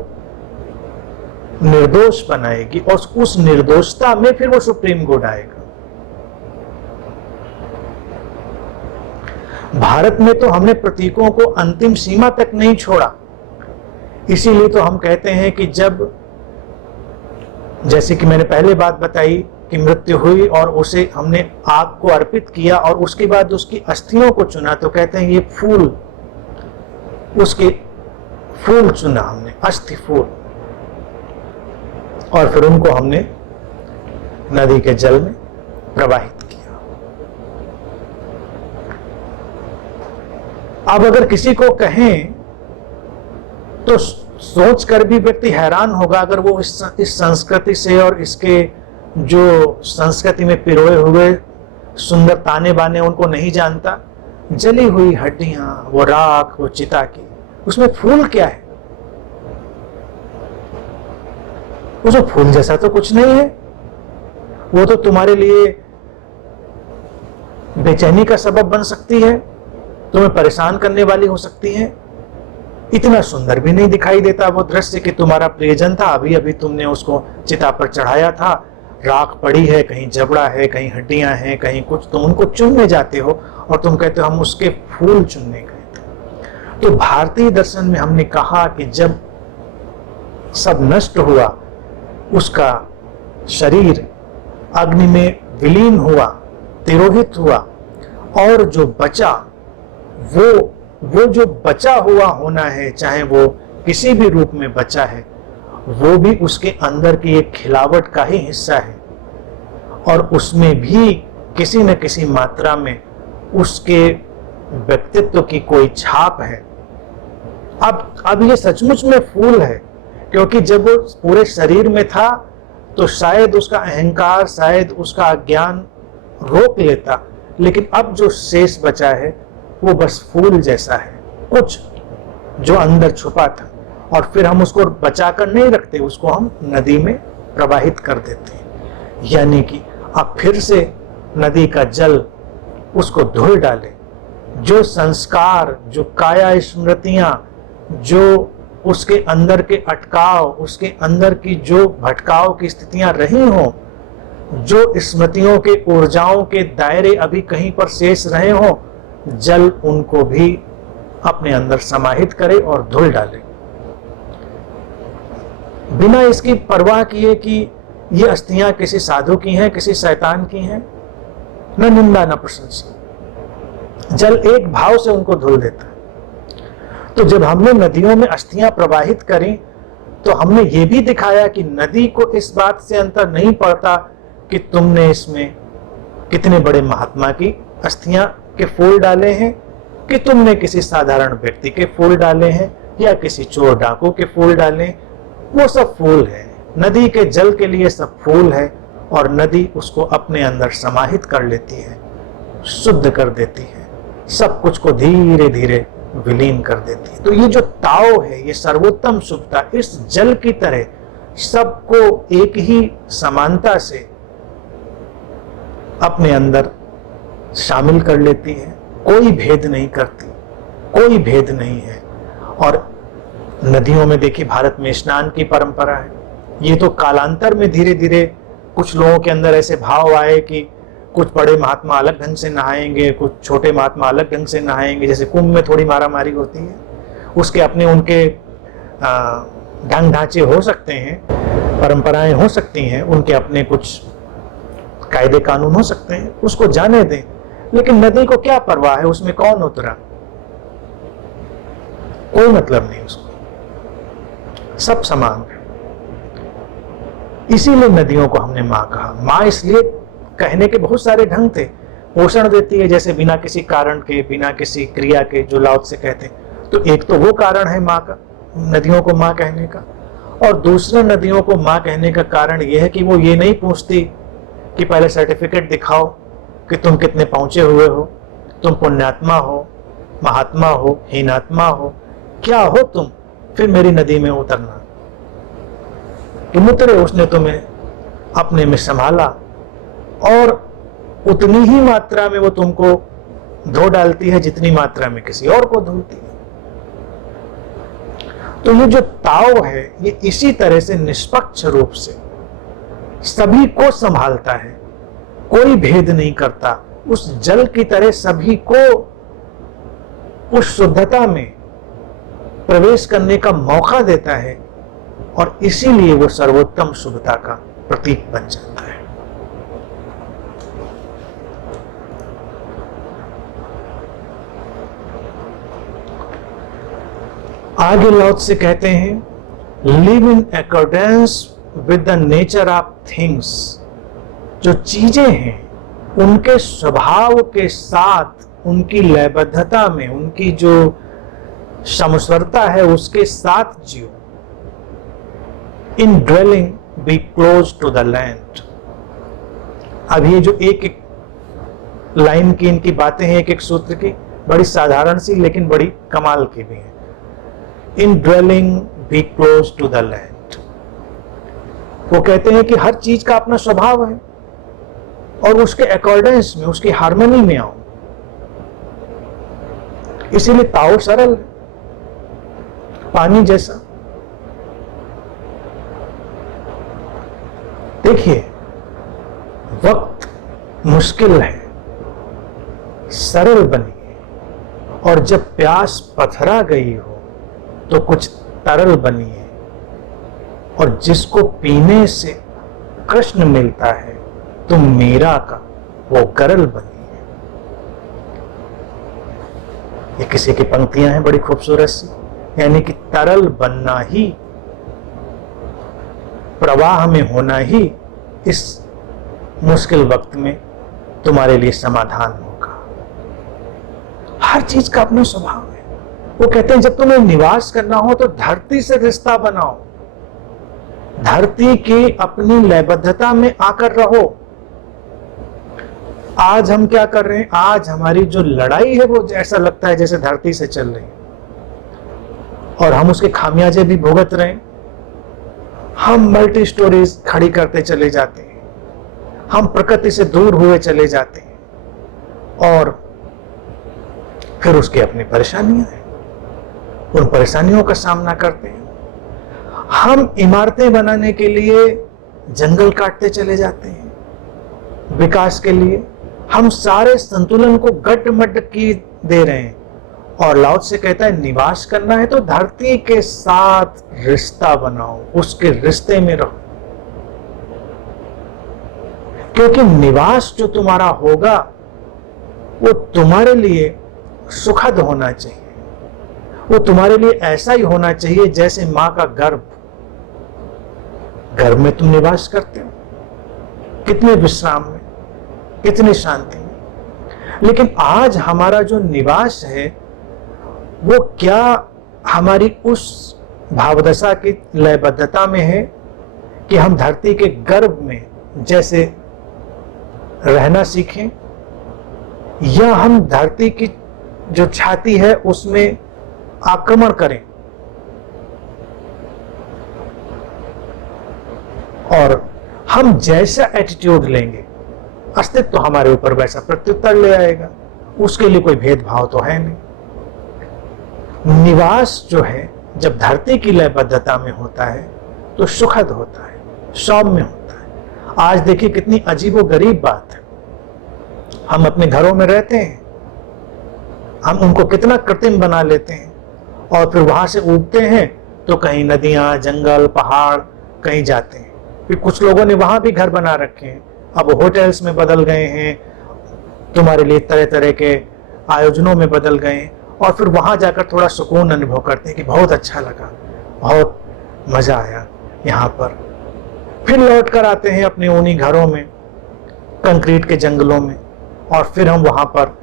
निर्दोष बनाएगी, और उस निर्दोषता में फिर वो सुप्रीम गुड आएगा। भारत में तो हमने प्रतीकों को अंतिम सीमा तक नहीं छोड़ा। इसीलिए तो हम कहते हैं कि जब, जैसे कि मैंने पहले बात बताई कि मृत्यु हुई और उसे हमने आग को अर्पित किया और उसके बाद उसकी अस्थियों को चुना, तो कहते हैं ये फूल, उसके फूल चुना हमने, अस्थि फूल, और फिर उनको हमने नदी के जल में प्रवाहित किया। अब अगर किसी को कहें तो सोचकर भी व्यक्ति हैरान होगा, अगर वो इस संस्कृति से और इसके जो संस्कृति में पिरोए हुए सुंदर ताने बाने उनको नहीं जानता। जली हुई हड्डियां, वो राख, वो चिता की, उसमें फूल क्या है? उसमें फूल जैसा तो कुछ नहीं है। वो तो तुम्हारे लिए बेचैनी का सबब बन सकती है, तुम्हें परेशान करने वाली हो सकती है। इतना सुंदर भी नहीं दिखाई देता वो दृश्य कि तुम्हारा प्रियजन था, अभी अभी तुमने उसको चिता पर चढ़ाया था, राख पड़ी है, कहीं जबड़ा है, कहीं हड्डियां हैं, कहीं कुछ, तुम उनको चुनने जाते हो और तुम कहते हो हम उसके फूल चुनने गए थे। तो भारतीय दर्शन में हमने कहा कि जब सब नष्ट हुआ, उसका शरीर अग्नि में विलीन हुआ, तिरोहित हुआ, और जो बचा वो जो बचा हुआ होना है, चाहे वो किसी भी रूप में बचा है, वो भी उसके अंदर की एक खिलावट का ही हिस्सा है, और उसमें भी किसी न किसी मात्रा में उसके व्यक्तित्व की कोई छाप है। अब ये सचमुच में फूल है, क्योंकि जब वो पूरे शरीर में था तो शायद उसका अहंकार, शायद उसका अज्ञान रोक लेता, लेकिन अब जो शेष बचा है वो बस फूल जैसा है, कुछ जो अंदर छुपा था, और फिर हम उसको बचाकर नहीं रखते, उसको हम नदी में प्रवाहित कर देते हैं। यानी कि अब फिर से नदी का जल उसको धुल डाले। जो संस्कार, जो काया स्मृतियां, जो उसके अंदर के अटकाव, उसके अंदर की जो भटकाव की स्थितियां रही हों, जो स्मृतियों के ऊर्जाओं के दायरे अभी कहीं पर शेष रहे हों, जल उनको भी अपने अंदर समाहित करे और धुल डाले, बिना इसकी परवाह किए कि ये अस्थियां किसी साधु की हैं, किसी शैतान की हैं। न निंदा न प्रशंसा, जल एक भाव से उनको धुल देता है। तो जब हमने नदियों में अस्थियां प्रवाहित करी, तो हमने ये भी दिखाया कि नदी को इस बात से अंतर नहीं पड़ता कि तुमने इसमें कितने बड़े महात्मा की अस्थियां के फूल डाले हैं, कि तुमने किसी साधारण व्यक्ति के फूल डाले हैं, या किसी चोर डाकू के फूल डाले हैं। वो सब फूल है, नदी के जल के लिए सब फूल है, और नदी उसको अपने अंदर समाहित कर लेती है, शुद्ध कर देती है, सब कुछ को धीरे धीरे विलीन कर देती है। तो ये जो ताओ है, ये सर्वोत्तम शुभता, इस जल की तरह सबको एक ही समानता से अपने अंदर शामिल कर लेती है, कोई भेद नहीं करती, कोई भेद नहीं है। और नदियों में देखिए, भारत में स्नान की परंपरा है। ये तो कालांतर में धीरे धीरे कुछ लोगों के अंदर ऐसे भाव आए कि कुछ बड़े महात्मा अलग ढंग से नहाएंगे, कुछ छोटे महात्मा अलग ढंग से नहाएंगे। जैसे कुंभ में थोड़ी मारामारी होती है, उसके अपने उनके ढंग ढांचे हो सकते हैं, परंपराएं हो सकती हैं, उनके अपने कुछ कायदे कानून हो सकते हैं, उसको जाने दें। लेकिन नदी को क्या परवाह है उसमें कौन उतरा। कोई मतलब नहीं उसको, सब समान है। इसीलिए नदियों को हमने माँ कहा। माँ इसलिए कहने के बहुत सारे ढंग थे। पोषण देती है, जैसे बिना किसी कारण के, बिना किसी क्रिया के, जो लाओ से कहते हैं। तो एक तो वो कारण है माँ का, नदियों को माँ कहने का। और दूसरा नदियों को माँ कहने का कारण यह है कि वो ये नहीं पूछती कि पहले सर्टिफिकेट दिखाओ कि तुम कितने पहुंचे हुए हो, तुम पुण्यात्मा हो, महात्मा हो, हीनात्मा हो, क्या हो तुम, फिर मेरी नदी में उतरना। तुम उतरे, उसने तुम्हें अपने में संभाला और उतनी ही मात्रा में वो तुमको धो डालती है जितनी मात्रा में किसी और को धोती है। तो ये जो ताओ है, ये इसी तरह से निष्पक्ष रूप से सभी को संभालता है, कोई भेद नहीं करता। उस जल की तरह सभी को उस शुद्धता में प्रवेश करने का मौका देता है और इसीलिए वो सर्वोत्तम शुद्धता का प्रतीक बन जाता है। आगे लाओ से कहते हैं, live in accordance with the nature of things. जो चीजें हैं उनके स्वभाव के साथ, उनकी लयबद्धता में, उनकी जो समस्वरता है उसके साथ जियो। In dwelling be close to the land. अब ये जो एक एक लाइन की इनकी बातें हैं, एक एक सूत्र की, बड़ी साधारण सी लेकिन बड़ी कमाल की भी है। In dwelling be close to the land. वो कहते हैं कि हर चीज का अपना स्वभाव है और उसके अकॉर्डेंस में, उसकी हार्मनी में आओ। इसीलिए ताओ सरल है, पानी जैसा। देखिए, वक्त मुश्किल है, सरल बनिए, और जब प्यास पथरा गई हो तो कुछ तरल बनिए, और जिसको पीने से कृष्ण मिलता है तो मेरा का वो गरल बनिए। ये किसी की पंक्तियां हैं बड़ी खूबसूरत सी, यानी कि तरल बनना ही, प्रवाह में होना ही इस मुश्किल वक्त में तुम्हारे लिए समाधान होगा। हर चीज का अपना स्वभाव है। वो कहते हैं जब तुम्हें निवास करना हो तो धरती से रिश्ता बनाओ, धरती की अपनी लयबद्धता में आकर रहो। आज हम क्या कर रहे हैं? आज हमारी जो लड़ाई है वो ऐसा लगता है जैसे धरती से चल रही है, और हम उसके खामियाजे भी भुगत रहे हैं। हम मल्टी स्टोरीज खड़ी करते चले जाते हैं, हम प्रकृति से दूर हुए चले जाते हैं, और फिर उसकी अपनी परेशानियां हैं, उन परेशानियों का सामना करते हैं। हम इमारतें बनाने के लिए जंगल काटते चले जाते हैं, विकास के लिए हम सारे संतुलन को गड्ढ-मड्ढ की दे रहे हैं। और लाओ से कहता है निवास करना है तो धरती के साथ रिश्ता बनाओ, उसके रिश्ते में रहो, क्योंकि निवास जो तुम्हारा होगा वो तुम्हारे लिए सुखद होना चाहिए। वो तुम्हारे लिए ऐसा ही होना चाहिए जैसे मां का गर्भ, गर्भ में तुम निवास करते हो, कितने विश्राम में, कितनी शांति में। लेकिन आज हमारा जो निवास है वो क्या हमारी उस भावदशा की लयबद्धता में है कि हम धरती के गर्भ में जैसे रहना सीखें, या हम धरती की जो छाती है उसमें आक्रमण करें और हम जैसा एटीट्यूड लेंगे अस्तित्व तो हमारे ऊपर वैसा प्रत्युत्तर ले आएगा। उसके लिए कोई भेदभाव तो है नहीं। निवास जो है जब धरती की लयबद्धता में होता है तो सुखद होता है, सौम्य होता है। आज देखिए कितनी अजीबो गरीब बात है, हम अपने घरों में रहते हैं, हम उनको कितना कृत्रिम बना लेते हैं, और फिर वहां से उगते हैं तो कहीं नदियां, जंगल, पहाड़ कहीं जाते हैं। फिर कुछ लोगों ने वहां भी घर बना रखे हैं, अब होटल्स में बदल गए हैं, तुम्हारे लिए तरह तरह के आयोजनों में बदल गए हैं, और फिर वहाँ जाकर थोड़ा सुकून अनुभव करते हैं कि बहुत अच्छा लगा, बहुत मज़ा आया यहाँ पर। फिर लौट कर आते हैं अपने ऊनी घरों में, कंक्रीट के जंगलों में, और फिर हम वहाँ पर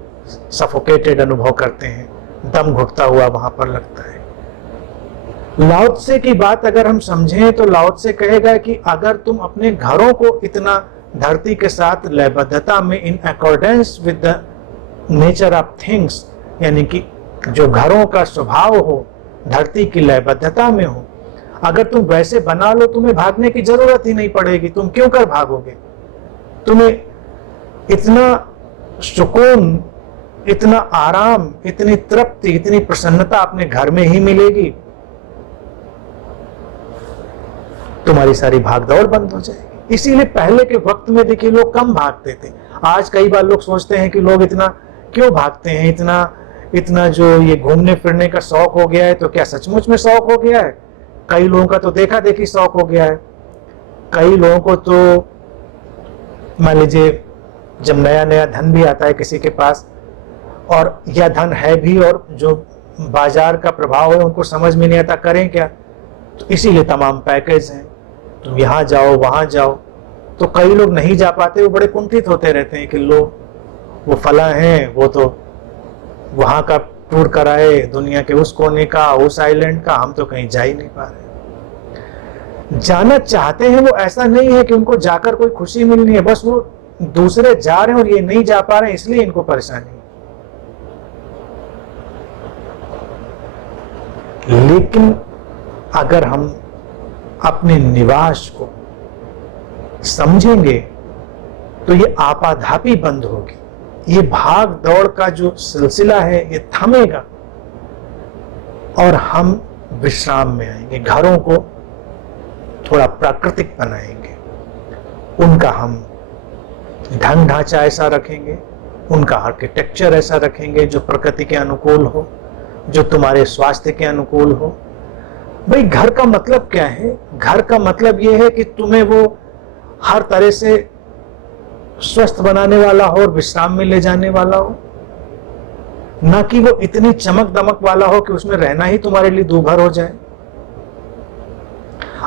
सफोकेटेड अनुभव करते हैं, दम घुटता हुआ वहाँ पर लगता है। लाओ त्से की बात अगर हम समझें तो लाओ त्से कहेगा कि अगर तुम अपने घरों को इतना धरती के साथ लयबद्धता में, इन accordance with the nature of things, यानी कि जो घरों का स्वभाव हो धरती की लयबद्धता में हो, अगर तुम वैसे बना लो, तुम्हें भागने की जरूरत ही नहीं पड़ेगी। तुम क्यों कर भागोगे? तुम्हें इतना सुकून, इतना आराम, इतनी तृप्ति, इतनी प्रसन्नता अपने घर में ही मिलेगी। तुम्हारी सारी भागदौड़ बंद हो जाएगी। इसीलिए पहले के वक्त में देखिए लोग कम भागते थे। आज कई बार लोग सोचते हैं कि लोग इतना क्यों भागते हैं, इतना जो ये घूमने फिरने का शौक हो गया है, तो क्या सचमुच में शौक हो गया है? कई लोगों का तो देखा देखी शौक हो गया है। कई लोगों को तो मान लीजिए जब नया नया धन भी आता है किसी के पास, और यह धन है भी, और जो बाजार का प्रभाव है उनको समझ में नहीं आता करें क्या, तो इसीलिए तमाम पैकेज हैं, तुम यहाँ जाओ वहाँ जाओ। तो कई लोग नहीं जा पाते, वो बड़े कुंठित होते रहते हैं कि लो वो फला हैं, वो तो वहाँ का टूर कराए, दुनिया के उस कोने का, उस आइलैंड का, हम तो कहीं जा ही नहीं पा रहे। जाना चाहते हैं वो, ऐसा नहीं है कि उनको जाकर कोई खुशी मिलनी है, बस वो दूसरे जा रहे हैं और ये नहीं जा पा रहे हैं, इसलिए इनको परेशानी है। लेकिन अगर हम अपने निवास को समझेंगे तो ये आपाधापी बंद होगी, ये भाग दौड़ का जो सिलसिला है ये थमेगा, और हम विश्राम में आएंगे। घरों को थोड़ा प्राकृतिक बनाएंगे, उनका हम ढंग ढांचा ऐसा रखेंगे, उनका आर्किटेक्चर ऐसा रखेंगे जो प्रकृति के अनुकूल हो, जो तुम्हारे स्वास्थ्य के अनुकूल हो। भाई घर का मतलब क्या है? घर का मतलब यह है कि तुम्हें वो हर तरह से स्वस्थ बनाने वाला हो और विश्राम में ले जाने वाला हो, ना कि वो इतनी चमक दमक वाला हो कि उसमें रहना ही तुम्हारे लिए दूभर हो जाए।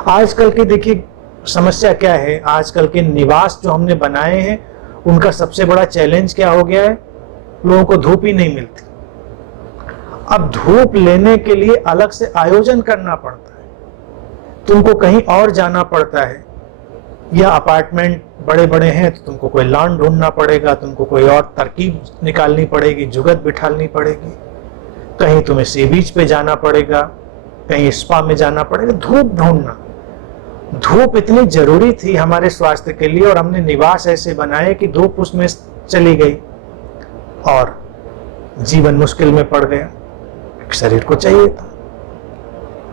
आजकल की देखिए समस्या क्या है, आजकल के निवास जो हमने बनाए हैं उनका सबसे बड़ा चैलेंज क्या हो गया है? लोगों को धूप ही नहीं मिलती। अब धूप लेने के लिए अलग से आयोजन करना पड़ता है, तुमको कहीं और जाना पड़ता है, या अपार्टमेंट बड़े बड़े हैं तो तुमको कोई लॉन ढूंढना पड़ेगा, तुमको कोई और तरकीब निकालनी पड़ेगी, जुगत बिठालनी पड़ेगी, कहीं तुम्हें सी बीच पे जाना पड़ेगा, कहीं स्पा में जाना पड़ेगा। धूप ढूंढना, धूप इतनी जरूरी थी हमारे स्वास्थ्य के लिए, और हमने निवास ऐसे बनाए कि धूप उसमें चली गई और जीवन मुश्किल में पड़ गया। शरीर को चाहिए था,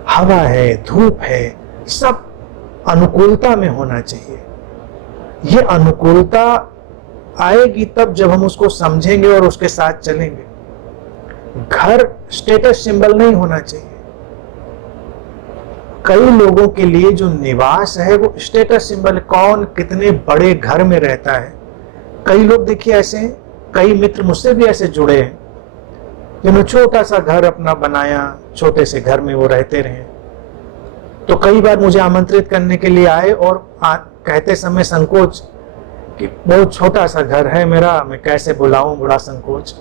हवा है, धूप है, सब अनुकूलता में होना चाहिए। ये अनुकूलता आएगी तब जब हम उसको समझेंगे और उसके साथ चलेंगे। घर स्टेटस सिंबल नहीं होना चाहिए। कई लोगों के लिए जो निवास है वो स्टेटस सिंबल, कौन कितने बड़े घर में रहता है। कई लोग देखिए ऐसे हैं, कई मित्र मुझसे भी ऐसे जुड़े हैं जिन्होंने छोटा सा घर अपना बनाया, छोटे से घर में वो रहते रहे। तो कई बार मुझे आमंत्रित करने के लिए आए और कहते समय संकोच कि बहुत छोटा सा घर है मेरा, मैं कैसे बुलाऊं, बड़ा संकोच।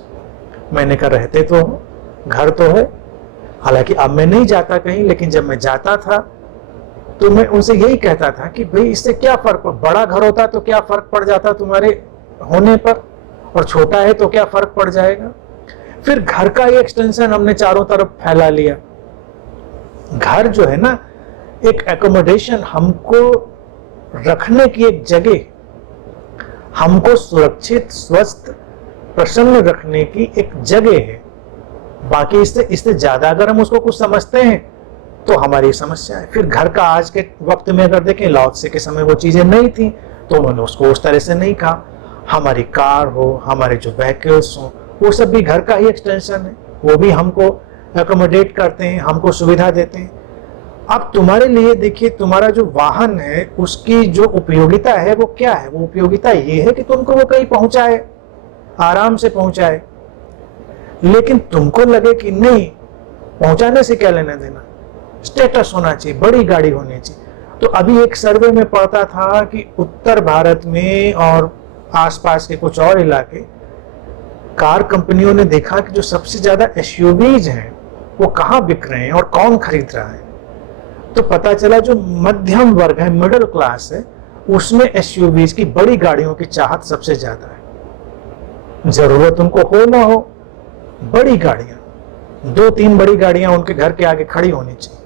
मैंने कहा रहते तो हो, घर तो है। हालांकि अब मैं नहीं जाता कहीं, लेकिन जब मैं जाता था तो मैं उनसे यही कहता था कि भाई इससे क्या फर्क, बड़ा घर होता तो क्या फर्क पड़ जाता तुम्हारे होने पर, और छोटा है तो क्या फर्क पड़ जाएगा। फिर घर का ये एक्सटेंशन हमने चारों तरफ फैला लिया। घर जो है ना, एक एकोमोडेशन, हमको रखने की एक जगह, हमको सुरक्षित, स्वस्थ, प्रसन्न रखने की एक जगह है। बाकी इससे ज्यादा अगर हम उसको कुछ समझते हैं तो हमारी समस्या है। फिर घर का आज के वक्त में अगर देखें, लाओ त्से के समय वो चीजें नहीं थी तो उन्होंने उसको उस तरह से नहीं कहा। हमारी कार हो, हमारे जो व्हीकल्स हो, वो सब भी घर का ही एक्सटेंशन है, वो भी हमको एकोमोडेट करते हैं, हमको सुविधा देते हैं। अब तुम्हारे लिए देखिए, तुम्हारा जो वाहन है उसकी जो उपयोगिता है वो क्या है? वो उपयोगिता ये है कि तुमको वो कहीं पहुंचाए, आराम से पहुंचाए। लेकिन तुमको लगे कि नहीं, पहुंचाने से क्या लेना देना, स्टेटस होना चाहिए, बड़ी गाड़ी होनी चाहिए। तो अभी एक सर्वे में पढ़ता था कि उत्तर भारत में और आसपास के कुछ और इलाके, कार कंपनियों ने देखा कि जो सबसे ज्यादा एसयूवीज हैं वो कहाँ बिक रहे हैं और कौन खरीद रहा है। तो पता चला जो मध्यम वर्ग है, मिडिल क्लास है, उसमें एसयूवीज की, बड़ी गाड़ियों की चाहत सबसे ज्यादा है। जरूरत उनको हो ना हो, बड़ी गाड़ियां, 2-3 बड़ी गाड़ियां उनके घर के आगे खड़ी होनी चाहिए,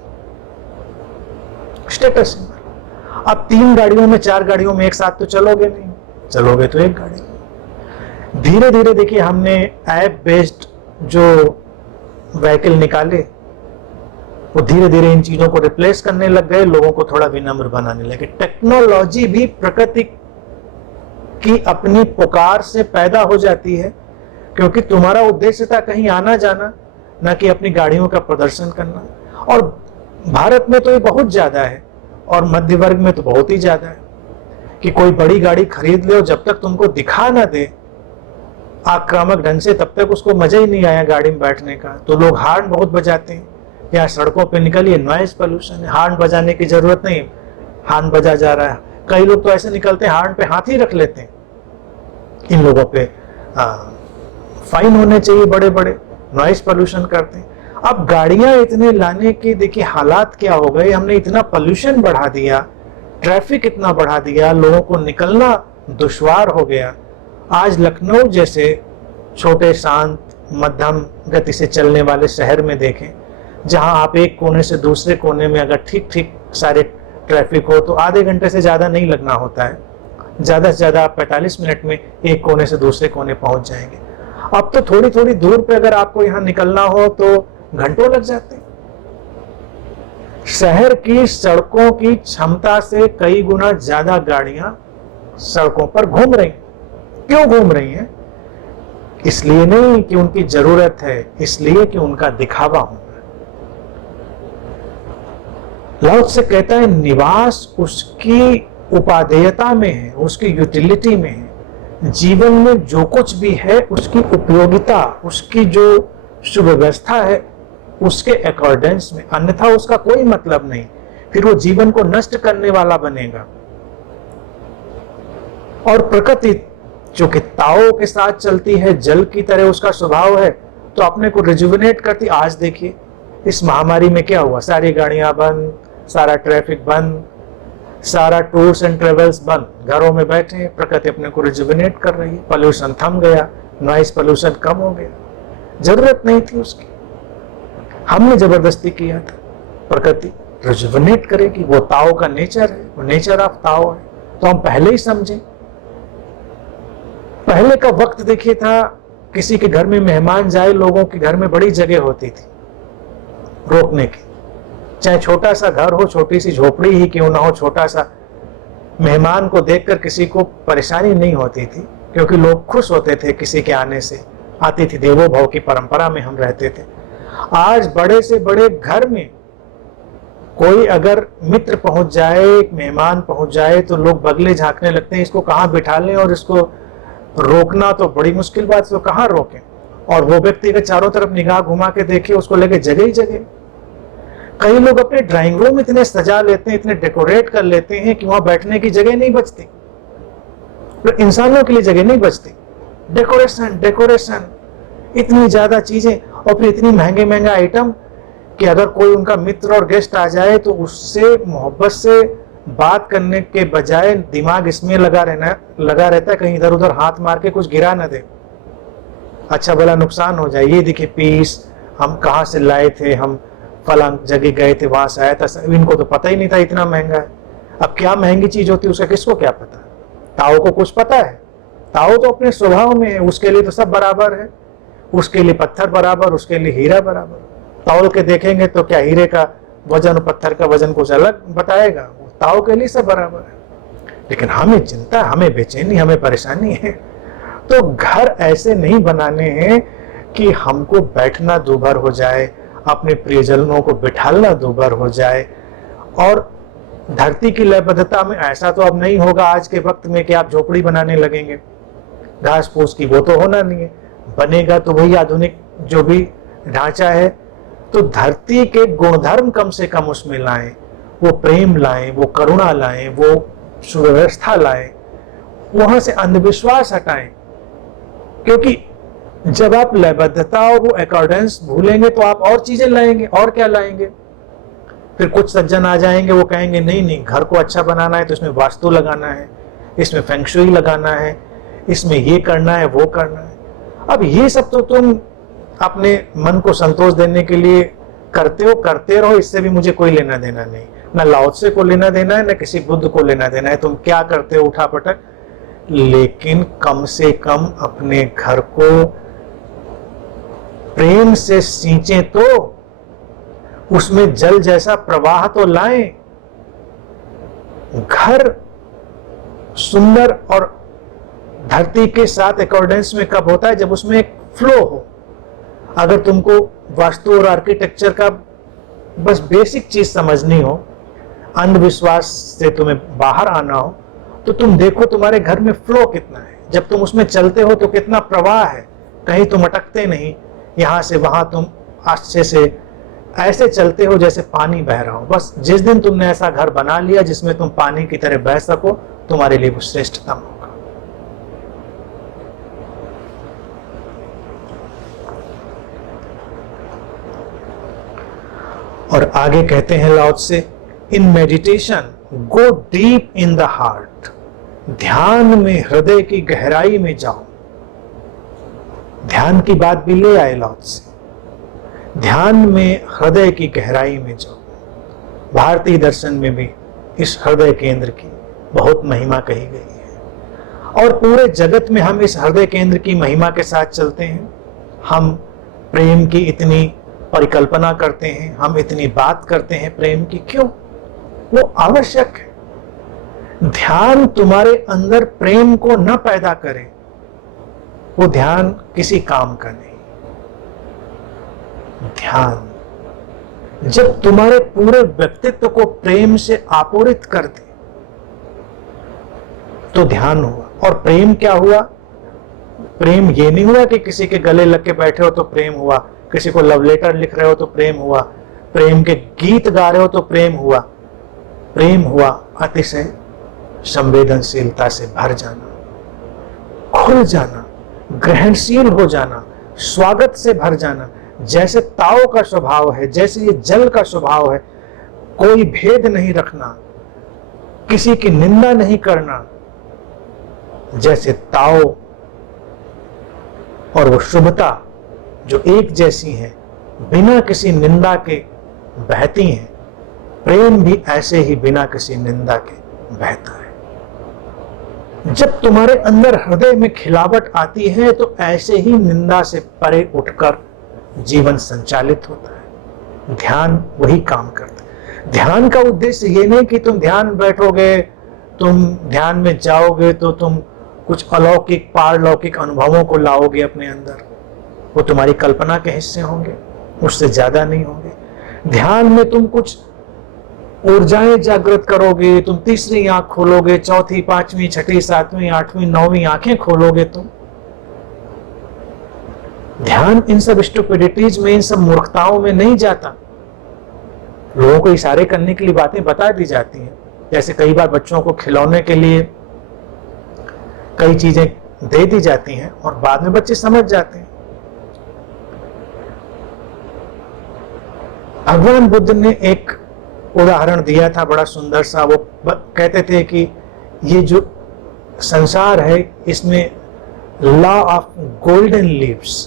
स्टेटस सिंबल। अब 3 गाड़ियों में, 4 गाड़ियों में एक साथ तो चलोगे नहीं, चलोगे तो एक गाड़ी। धीरे धीरे देखिए हमने ऐप बेस्ड जो व्हीकल निकाले, वो धीरे धीरे इन चीजों को रिप्लेस करने लग गए, लोगों को थोड़ा विनम्र बनाने लगे। टेक्नोलॉजी भी प्रकृति की अपनी पुकार से पैदा हो जाती है, क्योंकि तुम्हारा उद्देश्य था कहीं आना जाना, ना कि अपनी गाड़ियों का प्रदर्शन करना। और भारत में तो ये बहुत ज्यादा है, और मध्य वर्ग में तो बहुत ही ज्यादा है कि कोई बड़ी गाड़ी खरीद ले और जब तक तुमको दिखा ना दे आक्रामक ढंग से, तब तक उसको मजा ही नहीं आया गाड़ी में बैठने का। तो लोग हॉर्न बहुत बजाते हैं, या सड़कों पे निकलिए, नॉइज पोल्यूशन है, हॉर्न बजाने की जरूरत नहीं, हॉर्न बजा जा रहा है। कई लोग तो ऐसे निकलते हैं हॉर्न पे हाथ ही रख लेते हैं। इन लोगों पे फाइन होने चाहिए बड़े बड़े, नॉइज पोल्यूशन करते हैं। अब गाड़ियां इतने लाने के देखिए हालात क्या हो गए, हमने इतना पोल्यूशन बढ़ा दिया, ट्रैफिक इतना बढ़ा दिया, लोगों को निकलना दुश्वार हो गया। आज लखनऊ जैसे छोटे शांत मध्यम गति से चलने वाले शहर में देखें, जहां आप एक कोने से दूसरे कोने में अगर ठीक ठीक सारे ट्रैफिक हो तो आधे घंटे से ज्यादा नहीं लगना होता है, ज्यादा से ज्यादा आप 45 मिनट में एक कोने से दूसरे कोने पहुंच जाएंगे। अब तो थोड़ी थोड़ी दूर पे अगर आपको यहाँ निकलना हो तो घंटों लग जाते हैं। शहर की सड़कों की क्षमता से कई गुना ज्यादा गाड़ियां सड़कों पर घूम रही हैं। क्यों घूम रही हैं? इसलिए नहीं कि उनकी जरूरत है, इसलिए कि उनका दिखावा हो। लाओ से कहता है निवास उसकी उपादेयता में है, उसकी यूटिलिटी में है। जीवन में जो कुछ भी है उसकी उपयोगिता, उसकी जो सुव्यवस्था है उसके अकॉर्डेंस में, अन्यथा उसका कोई मतलब नहीं। फिर वो जीवन को नष्ट करने वाला बनेगा। और प्रकृति जो कि ताओ के साथ चलती है, जल की तरह उसका स्वभाव है, तो अपने को रिजुविनेट करती। आज देखिए इस महामारी में क्या हुआ, सारी गाड़ियां बंद, सारा ट्रैफिक बंद, सारा टूर्स एंड ट्रेवल्स बंद, घरों में बैठे, प्रकृति अपने को रिजुविनेट कर रही है, पोल्यूशन थम गया, नॉइज पोल्यूशन कम हो गया। जरूरत नहीं थी उसकी, हमने जबरदस्ती किया था। प्रकृति रिजुविनेट करेगी, वो ताओ का नेचर है, वो नेचर ऑफ ताओ है। तो हम पहले ही समझे। पहले का वक्त देखिए था, किसी के घर में मेहमान जाए, लोगों के घर में बड़ी जगह होती थी रोकने की, चाहे छोटा सा घर हो, छोटी सी झोपड़ी ही क्यों ना हो, छोटा सा, मेहमान को देखकर किसी को परेशानी नहीं होती थी, क्योंकि लोग खुश होते थे किसी के आने से। आती थी देवो भव की परंपरा में हम रहते थे। आज बड़े से बड़े घर में कोई अगर मित्र पहुंच जाए, एक मेहमान पहुंच जाए, तो लोग बगले झांकने लगते हैं, इसको कहाँ बिठा लें, और इसको रोकना तो बड़ी मुश्किल बात है, तो कहाँ रोकें। और वो व्यक्ति अगर चारों तरफ निगाह घुमा के देखे, उसको लगे जगह ही जगह। कई लोग अपने ड्राइंग रूम इतने सजा लेते हैं, इतने डेकोरेट कर लेते हैं कि वहां बैठने की जगह नहीं बचती, तो इंसानों के लिए जगह नहीं बचती। डेकोरेशन डेकोरेशन, इतनी ज्यादा चीजें, और फिर इतनी महंगे महंगा आइटम कि अगर कोई उनका मित्र और गेस्ट आ जाए तो उससे मोहब्बत से बात करने के बजाय दिमाग इसमें लगा रहता है कहीं इधर उधर हाथ मार के कुछ गिरा न दे, अच्छा भला नुकसान हो जाए। ये देखिए पीस हम कहाँ से लाए थे, हम फलां जगह गए थे, वहां से आया था, इनको तो पता ही नहीं था इतना महंगा है। अब क्या महंगी चीज होती है उसका किसको क्या पता? ताओ को कुछ पता है? ताओ तो अपने स्वभाव में है, उसके लिए तो सब बराबर है, उसके लिए पत्थर बराबर, उसके लिए हीरा बराबर। ताओ के देखेंगे तो क्या हीरे का वजन और पत्थर का वजन कुछ अलग बताएगा? ताओ के लिए सब बराबर है। लेकिन हमें चिंता, हमें बेचैनी, हमें परेशानी है। तो घर ऐसे नहीं बनाने हैं कि हमको बैठना दूभर हो जाए, अपने प्रियजनों को बिठालना दूभर हो जाए। और धरती की लयबद्धता में ऐसा तो अब नहीं होगा आज के वक्त में कि आप झोपड़ी बनाने लगेंगे, घास फूस की, वो तो होना नहीं है। बनेगा तो वही आधुनिक जो भी ढांचा है, तो धरती के गुणधर्म कम से कम उसमें लाएं, वो प्रेम लाएं, वो करुणा लाएं, वो सुव्यवस्था लाएं, वहां से अंधविश्वास हटाएं। क्योंकि जब आप लयबद्धता और वो अकॉर्डेंस भूलेंगे तो आप और चीजें लाएंगे, और क्या लाएंगे। फिर कुछ सज्जन आ जाएंगे, वो कहेंगे नहीं नहीं, घर को अच्छा बनाना है तो इसमें वास्तु लगाना है, इसमें फेंग शुई लगाना है, इसमें ये करना है, वो करना है। अब ये सब तो तुम अपने मन को संतोष देने के लिए करते हो, करते रहो, इससे भी मुझे कोई लेना देना नहीं। ना लाओ त्से को लेना देना है, ना किसी बुद्ध को लेना देना है, तुम क्या करते हो उठा पटक। लेकिन कम से कम अपने घर को प्रेम से सींचे, तो उसमें जल जैसा प्रवाह तो लाएं। घर सुंदर और धरती के साथ अकॉर्डेंस में कब होता है, जब उसमें एक फ्लो हो। अगर तुमको वास्तु और आर्किटेक्चर का बस बेसिक चीज समझनी हो, अंधविश्वास से तुम्हें बाहर आना हो, तो तुम देखो तुम्हारे घर में फ्लो कितना है। जब तुम उसमें चलते हो तो कितना प्रवाह है, कहीं तुम अटकते नहीं, यहां से वहां तुम अच्छे से ऐसे चलते हो जैसे पानी बह रहा हो। बस जिस दिन तुमने ऐसा घर बना लिया जिसमें तुम पानी की तरह बह सको, तुम्हारे लिए वो श्रेष्ठतम होगा। और आगे कहते हैं लाओ त्से, in meditation go deep in the heart. ध्यान में हृदय की गहराई में जाओ। ध्यान की बात भी ले आए लाओ त्से। ध्यान में हृदय की गहराई में जाओ। भारतीय दर्शन में भी इस हृदय केंद्र की बहुत महिमा कही गई है, और पूरे जगत में हम इस हृदय केंद्र की महिमा के साथ चलते हैं। हम प्रेम की इतनी परिकल्पना करते हैं, हम इतनी बात करते हैं प्रेम की, क्यों? वो आवश्यक है। ध्यान तुम्हारे अंदर प्रेम को न पैदा करे, वो ध्यान किसी काम का नहीं। ध्यान जब तुम्हारे पूरे व्यक्तित्व को प्रेम से आपूरित कर दे, तो ध्यान हुआ। और प्रेम क्या हुआ? प्रेम ये नहीं हुआ कि किसी के गले लग के बैठे हो तो प्रेम हुआ, किसी को लव लेटर लिख रहे हो तो प्रेम हुआ, प्रेम के गीत गा रहे हो तो प्रेम हुआ। प्रेम हुआ अतिशय संवेदनशीलता से भर जाना, खुल जाना, ग्रहणशील हो जाना, स्वागत से भर जाना। जैसे ताओ का स्वभाव है, जैसे ये जल का स्वभाव है, कोई भेद नहीं रखना, किसी की निंदा नहीं करना। जैसे ताओ और वो शुभता जो एक जैसी है, बिना किसी निंदा के बहती हैं, प्रेम भी ऐसे ही बिना किसी निंदा के बहता है। जब तुम्हारे अंदर हृदय में खिलावट आती है, तो ऐसे ही निंदा से परे उठकर जीवन संचालित होता है। ध्यान वही काम करता है। ध्यान का उद्देश्य ये नहीं कि तुम ध्यान बैठोगे, तुम ध्यान में जाओगे तो तुम कुछ अलौकिक पारलौकिक अनुभवों को लाओगे अपने अंदर। वो तुम्हारी कल्पना के हिस्से होंगे, उससे ज्यादा नहीं होंगे। ध्यान में तुम कुछ ऊर्जाएं जागृत करोगे, तुम तीसरी आंख खोलोगे, चौथी, पांचवी, छठी, सातवीं, आठवीं, नौवीं आंखें खोलोगे तुम। ध्यान इन सब स्टुपिडिटीज में, इन सब मूर्खताओं में नहीं जाता। लोगों को इशारे करने के लिए बातें बता दी जाती हैं। जैसे कई बार बच्चों को खिलौने के लिए कई चीजें दे दी जाती हैं और बाद में बच्चे समझ जाते हैं। भगवान बुद्ध ने एक उदाहरण दिया था बड़ा सुंदर सा। वो कहते थे कि ये जो संसार है, इसमें लॉ ऑफ गोल्डन लीव्स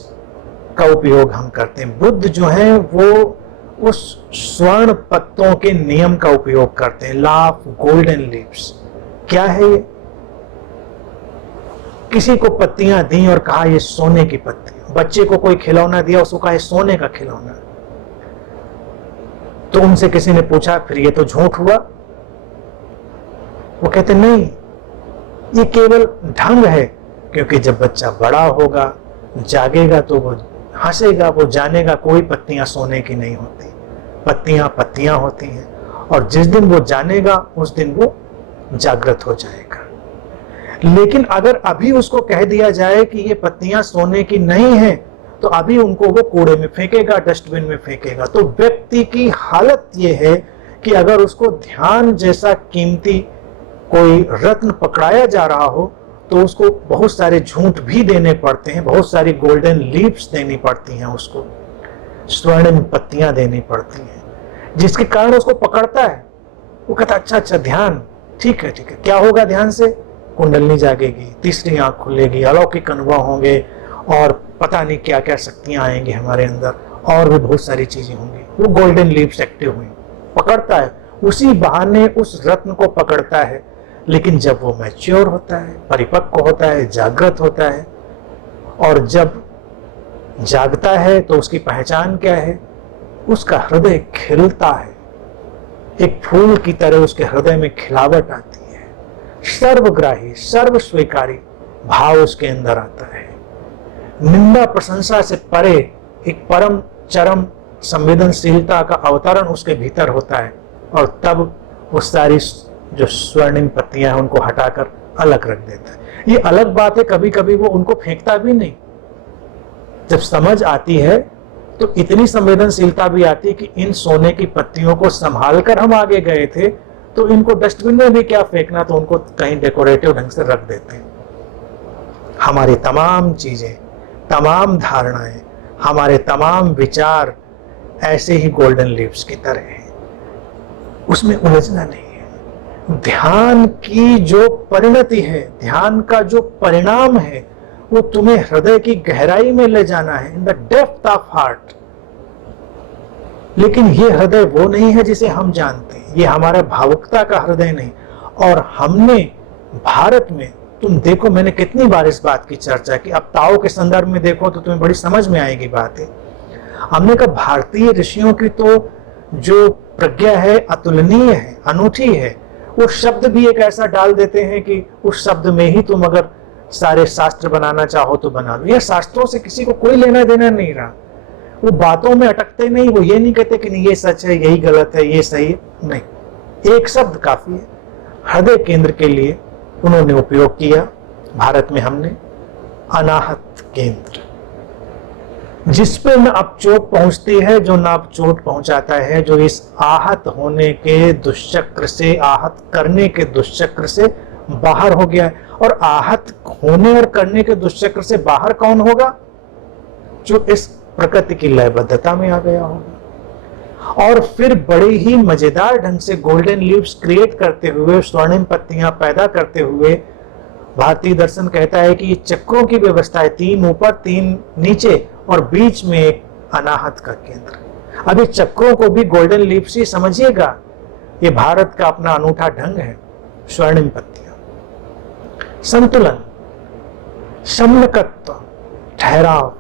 का उपयोग हम करते हैं। बुद्ध जो है वो उस स्वर्ण पत्तों के नियम का उपयोग करते हैं। लॉ ऑफ गोल्डन लीव्स क्या है? ये किसी को पत्तियां दी और कहा ये सोने की पत्ती। बच्चे को कोई खिलौना दिया, उसको कहा ये सोने का खिलौना। तो उनसे किसी ने पूछा फिर ये तो झूठ हुआ। वो कहते नहीं, ये केवल ढंग है, क्योंकि जब बच्चा बड़ा होगा, जागेगा, तो वो हंसेगा, वो जानेगा कोई पत्तियां सोने की नहीं होती, पत्तियां पत्तियां होती हैं। और जिस दिन वो जानेगा उस दिन वो जागृत हो जाएगा। लेकिन अगर अभी उसको कह दिया जाए कि ये पत्तियां सोने की नहीं है, तो अभी उनको वो कूड़े में फेंकेगा, डस्टबिन में फेंकेगा। तो व्यक्ति की हालत ये है कि अगर उसको ध्यान जैसा कीमती कोई रत्न पकड़ाया जा रहा हो तो उसको बहुत सारे झूठ भी देने पड़ते हैं, बहुत सारी गोल्डन लीव्स देनी पड़ती हैं, उसको स्वर्णिम पत्तियां देनी पड़ती हैं, जिसके कारण उसको पकड़ता है। वो कहता अच्छा अच्छा ध्यान, ठीक है ठीक है। क्या होगा ध्यान से? कुंडलनी जागेगी, तीसरी आंख खुलेगी, अलौकिक अनुभव होंगे और पता नहीं क्या क्या शक्तियां आएंगी हमारे अंदर, और भी बहुत सारी चीजें होंगी। वो गोल्डन लीव्स एक्टिव हुई, पकड़ता है, उसी बहाने उस रत्न को पकड़ता है। लेकिन जब वो मैच्योर होता है, परिपक्व होता है, जागृत होता है, और जब जागता है तो उसकी पहचान क्या है? उसका हृदय खिलता है, एक फूल की तरह उसके हृदय में खिलावट आती है, सर्वग्राही सर्व स्वीकारी भाव उसके अंदर आता है, निंदा प्रशंसा से परे एक परम चरम संवेदनशीलता का अवतरण उसके भीतर होता है। और तब वो सारी जो स्वर्णिम पत्तियां हैं उनको हटाकर अलग रख देता है। ये अलग बात है, कभी कभी वो उनको फेंकता भी नहीं। जब समझ आती है तो इतनी संवेदनशीलता भी आती है कि इन सोने की पत्तियों को संभाल कर हम आगे गए थे, तो इनको डस्टबिन में भी क्या फेंकना, तो उनको कहीं डेकोरेटिव ढंग से रख देते हैं। हमारी तमाम चीजें, तमाम धारणाएं, हमारे तमाम विचार ऐसे ही गोल्डन लीव्स की तरह हैं, उसमें उलझना नहीं है। ध्यान की जो परिणति है, ध्यान का जो परिणाम है, वो तुम्हें हृदय की गहराई में ले जाना है, in the depth of heart. लेकिन ये हृदय वो नहीं है जिसे हम जानते हैं, ये हमारा भावुकता का हृदय नहीं। और हमने भारत में, तुम देखो मैंने कितनी बार इस बात की चर्चा की, अब ताओ के संदर्भ में देखो तो तुम्हें बड़ी समझ में आएगी बात है। हमने कहा भारतीय ऋषियों की तो जो प्रज्ञा है अतुलनीय है, अनूठी है। वो शब्द भी एक ऐसा डाल देते हैं कि उस शब्द में ही तुम अगर सारे शास्त्र बनाना चाहो तो बना लो। यह शास्त्रों से किसी को कोई लेना देना नहीं रहा। वो बातों में अटकते नहीं, वो ये नहीं कहते कि नहीं ये सच है, यही गलत है, ये सही है, नहीं, एक शब्द काफी है। हृदय केंद्र के लिए उन्होंने उपयोग किया, भारत में हमने अनाहत केंद्र, जिस पे न अब चोट पहुंचती है, जो न अब चोट पहुंचाता है, जो इस आहत होने के दुष्चक्र से, आहत करने के दुष्चक्र से बाहर हो गया है। और आहत होने और करने के दुष्चक्र से बाहर कौन होगा? जो इस प्रकृति की लयबद्धता में आ गया होगा। और फिर बड़े ही मजेदार ढंग से गोल्डन लीव्स क्रिएट करते हुए, स्वर्णिम पत्तियां पैदा करते हुए, भारतीय दर्शन कहता है कि ये चक्रों की व्यवस्था है, 3 ऊपर 3 नीचे और बीच में एक अनाहत का केंद्र। अभी चक्रों को भी गोल्डन लीव्स ही समझिएगा, ये भारत का अपना अनूठा ढंग है। स्वर्णिम पत्तियां, संतुलन, सम्यकत्व, ठहराव।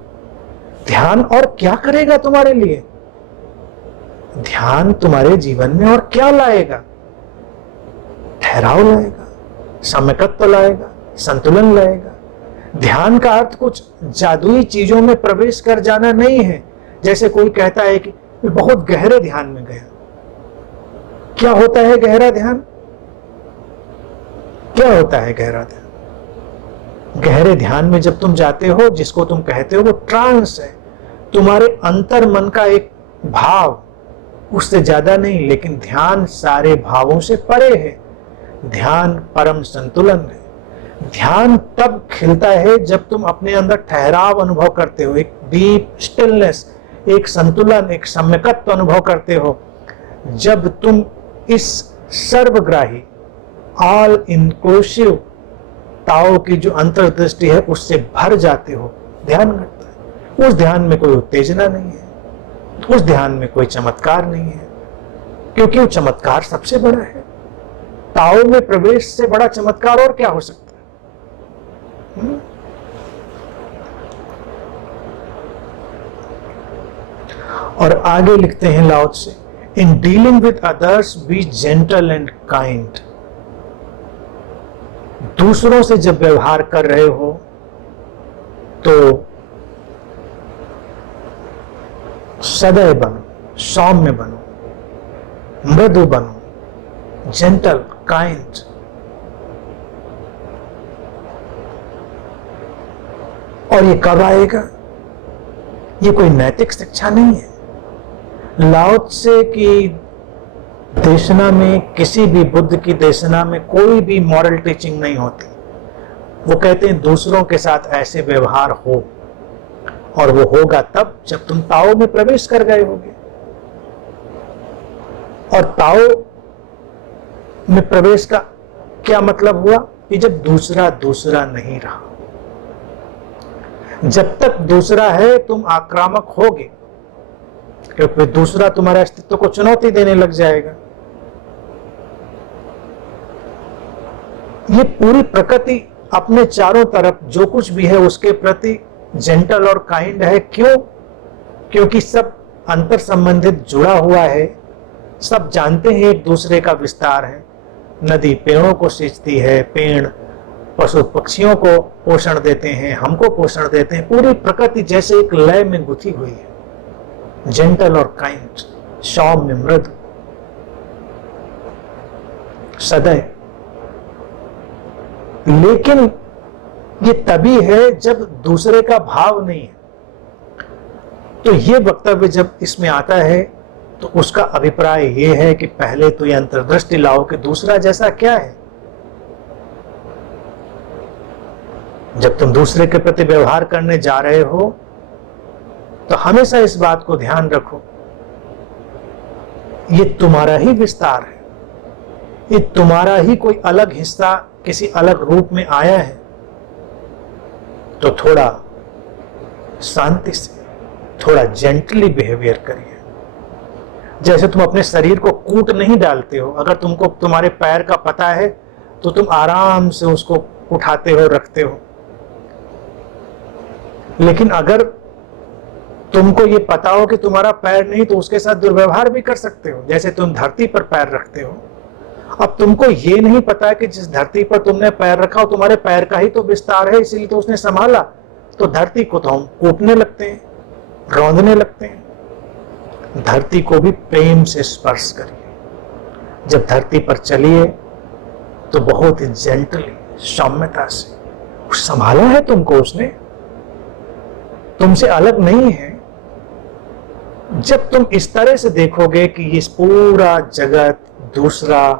ध्यान और क्या करेगा तुम्हारे लिए? ध्यान तुम्हारे जीवन में और क्या लाएगा? ठहराव लाएगा, सम्यकत्व लाएगा, संतुलन लाएगा। ध्यान का अर्थ कुछ जादुई चीजों में प्रवेश कर जाना नहीं है। जैसे कोई कहता है कि मैं बहुत गहरे ध्यान में गया। क्या होता है गहरा ध्यान? क्या होता है गहरा ध्यान? गहरे ध्यान में जब तुम जाते हो, जिसको तुम कहते हो वो ट्रांस है, तुम्हारे अंतर मन का एक भाव, उससे ज्यादा नहीं। लेकिन ध्यान सारे भावों से परे है। ध्यान परम संतुलन है। ध्यान तब खिलता है जब तुम अपने अंदर ठहराव अनुभव करते हो, एक डीप स्टिलनेस, एक संतुलन, एक सम्यकत्व अनुभव करते हो। जब तुम इस सर्वग्राही ऑल इंक्लूसिव ताओ की जो अंतर्दृष्टि है उससे भर जाते हो, ध्यान घटता है। उस ध्यान में कोई उत्तेजना नहीं है, उस ध्यान में कोई चमत्कार नहीं है, क्योंकि वो चमत्कार सबसे बड़ा है। ताओ में प्रवेश से बड़ा चमत्कार और क्या हो सकता है? और आगे लिखते हैं लाओ त्से, in dealing with others be gentle and kind. दूसरों से जब व्यवहार कर रहे हो तो सदैव बनो, सौम्य बनो, मृदु बनो, जेंटल, काइंड। और ये कब आएगा? ये कोई नैतिक शिक्षा नहीं है। लाओ त्से की देशना में, किसी भी बुद्ध की देशना में कोई भी मॉरल टीचिंग नहीं होती। वो कहते हैं दूसरों के साथ ऐसे व्यवहार हो, और वो होगा तब जब तुम ताओ में प्रवेश कर गए होगे। और ताओ में प्रवेश का क्या मतलब हुआ कि जब दूसरा दूसरा नहीं रहा। जब तक दूसरा है तुम आक्रामक होगे, क्योंकि दूसरा तुम्हारे अस्तित्व को चुनौती देने लग जाएगा। ये पूरी प्रकृति अपने चारों तरफ जो कुछ भी है उसके प्रति जेंटल और काइंड है। क्यों? क्योंकि सब अंतर संबंधित जुड़ा हुआ है। सब जानते हैं एक दूसरे का विस्तार है। नदी पेड़ों को सींचती है, पेड़ पशु पक्षियों को पोषण देते हैं, हमको पोषण देते हैं। पूरी प्रकृति जैसे एक लय में गुथी हुई है, जेंटल और काइंड, सौम्य मृदु सदैव। लेकिन ये तभी है जब दूसरे का भाव नहीं है। तो ये वक्तव्य जब इसमें आता है तो उसका अभिप्राय ये है कि पहले तो ये अंतर्दृष्टि लाओ कि दूसरा जैसा क्या है। जब तुम दूसरे के प्रति व्यवहार करने जा रहे हो तो हमेशा इस बात को ध्यान रखो, ये तुम्हारा ही विस्तार है, ये तुम्हारा ही कोई अलग हिस्सा किसी अलग रूप में आया है। तो थोड़ा शांति से, थोड़ा जेंटली बिहेवियर करिए। जैसे तुम अपने शरीर को कूट नहीं डालते हो। अगर तुमको तुम्हारे पैर का पता है तो तुम आराम से उसको उठाते हो, रखते हो। लेकिन अगर तुमको ये पता हो कि तुम्हारा पैर नहीं, तो उसके साथ दुर्व्यवहार भी कर सकते हो। जैसे तुम धरती पर पैर रखते हो, अब तुमको ये नहीं पता कि जिस धरती पर तुमने पैर रखा हो तुम्हारे पैर का ही तो विस्तार है, इसीलिए तो उसने संभाला। तो धरती को तो हम कूटने लगते हैं, रौंदने लगते हैं। धरती को भी प्रेम से स्पर्श करिए। जब धरती पर चलिए तो बहुत ही जेंटली, सौम्यता से। संभाला है तुमको उसने, तुमसे अलग नहीं है। जब तुम इस तरह से देखोगे कि ये पूरा जगत दूसरा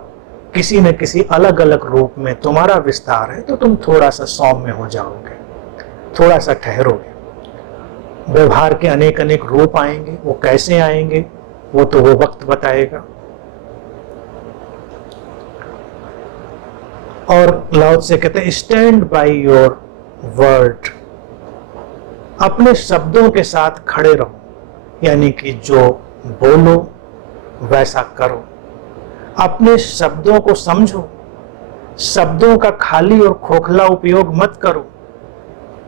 किसी न किसी अलग अलग रूप में तुम्हारा विस्तार है, तो तुम थोड़ा सा सौम्य हो जाओगे, थोड़ा सा ठहरोगे। व्यवहार के अनेक अनेक रूप आएंगे, वो कैसे आएंगे वो तो वो वक्त बताएगा। और लाओ त्से कहते हैं स्टैंड बाय योर वर्ड। अपने शब्दों के साथ खड़े रहो, यानी कि जो बोलो वैसा करो। अपने शब्दों को समझो, शब्दों का खाली और खोखला उपयोग मत करो।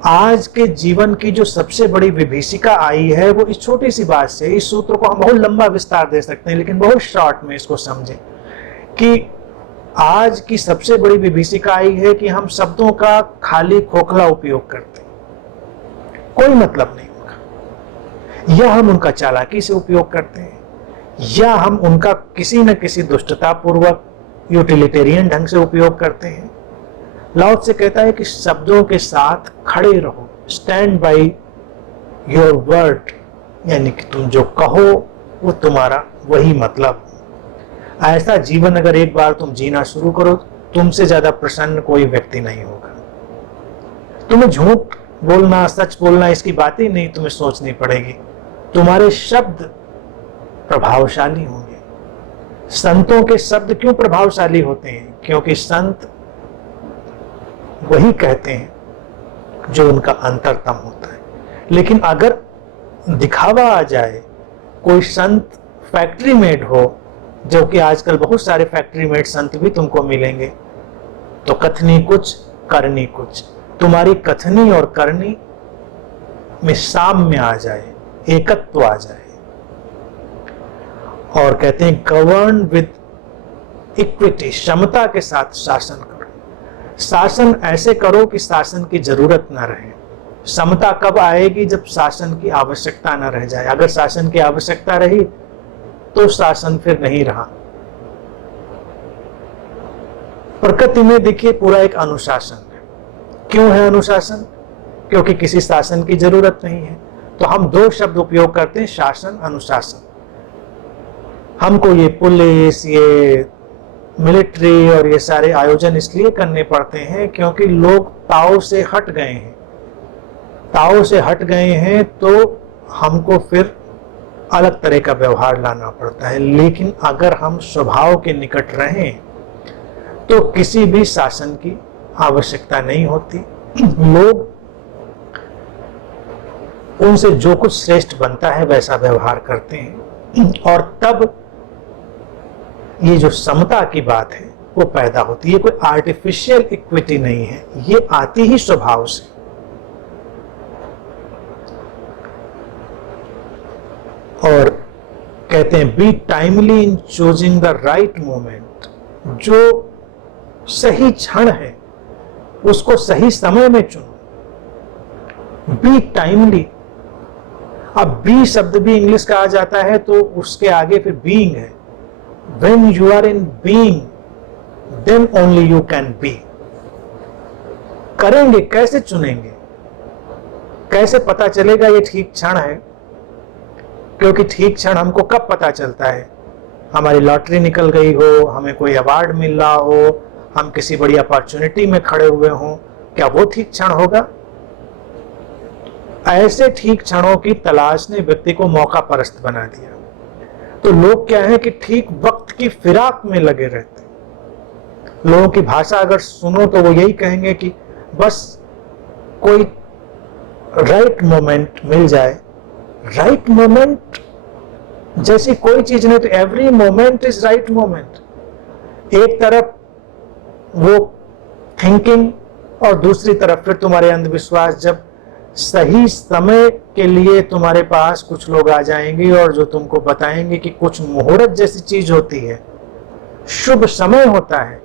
आज के जीवन की जो सबसे बड़ी विभीषिका आई है वो इस छोटी सी बात से। इस सूत्र को हम बहुत लंबा विस्तार दे सकते हैं, लेकिन बहुत शॉर्ट में इसको समझें कि आज की सबसे बड़ी विभीषिका आई है कि हम शब्दों का खाली खोखला उपयोग करते हैं, कोई मतलब नहीं उनका, या हम उनका चालाकी से उपयोग करते हैं, या हम उनका किसी न किसी दुष्टता पूर्वक यूटिलिटेरियन ढंग से उपयोग करते हैं। लाओ त्से कहता है कि शब्दों के साथ खड़े रहो, स्टैंड बाय योर वर्ड, यानी कि तुम जो कहो वो तुम्हारा वही मतलब। ऐसा जीवन अगर एक बार तुम जीना शुरू करो, तुमसे ज्यादा प्रसन्न कोई व्यक्ति नहीं होगा। तुम्हें झूठ बोलना, सच बोलना, इसकी बात ही नहीं तुम्हें सोचनी पड़ेगी। तुम्हारे शब्द प्रभावशाली होंगे। संतों के शब्द क्यों प्रभावशाली होते हैं? क्योंकि संत वही कहते हैं जो उनका अंतरतम होता है। लेकिन अगर दिखावा आ जाए, कोई संत फैक्ट्री मेड हो, जो कि आजकल बहुत सारे फैक्ट्री मेड संत भी तुमको मिलेंगे, तो कथनी कुछ करनी कुछ, तुम्हारी कथनी और करनी में साम्य आ जाए, एकत्व आ जाए। और कहते हैं गवर्न विद इक्विटी, क्षमता के साथ शासन करो। शासन ऐसे करो कि शासन की जरूरत न रहे। समता कब आएगी? जब शासन की आवश्यकता न रह जाए। अगर शासन की आवश्यकता रही तो शासन फिर नहीं रहा। प्रकृति में देखिए पूरा एक अनुशासन है। क्यों है अनुशासन? क्योंकि किसी शासन की जरूरत नहीं है। तो हम दो शब्द उपयोग करते हैं, शासन, अनुशासन। हमको ये पुलिस, ये मिलिट्री और ये सारे आयोजन इसलिए करने पड़ते हैं क्योंकि लोग ताओ से हट गए हैं। ताओ से हट गए हैं तो हमको फिर अलग तरह का व्यवहार लाना पड़ता है। लेकिन अगर हम स्वभाव के निकट रहें तो किसी भी शासन की आवश्यकता नहीं होती। लोग उनसे जो कुछ श्रेष्ठ बनता है वैसा व्यवहार करते हैं, और तब ये जो समता की बात है वो पैदा होती है। ये कोई आर्टिफिशियल इक्विटी नहीं है, ये आती ही स्वभाव से। और कहते हैं B timely in choosing the right moment. जो सही क्षण है उसको सही समय में चुनो। B timely. अब बी शब्द भी इंग्लिश का आ जाता है तो उसके आगे फिर बीइंग है। When you are in being, then only you can be. करेंगे कैसे, चुनेंगे कैसे, पता चलेगा ये ठीक क्षण है? क्योंकि ठीक क्षण हमको कब पता चलता है? हमारी लॉटरी निकल गई हो, हमें कोई अवार्ड मिल रहा हो, हम किसी बड़ी अपॉर्चुनिटी में खड़े हुए हों, क्या वो ठीक क्षण होगा? ऐसे ठीक क्षणों की तलाश ने व्यक्ति को मौका परस्त बना दिया। तो लोग क्या है कि ठीक वक्त की फिराक में लगे रहते हैं। लोगों की भाषा अगर सुनो तो वो यही कहेंगे कि बस कोई राइट मोमेंट मिल जाए। राइट मोमेंट जैसी कोई चीज नहीं, तो every moment is right moment. एक तरफ वो थिंकिंग और दूसरी तरफ फिर तुम्हारे अंधविश्वास। जब सही समय के लिए तुम्हारे पास कुछ लोग आ जाएंगे और जो तुमको बताएंगे कि कुछ मुहूर्त जैसी चीज होती है, शुभ समय होता है।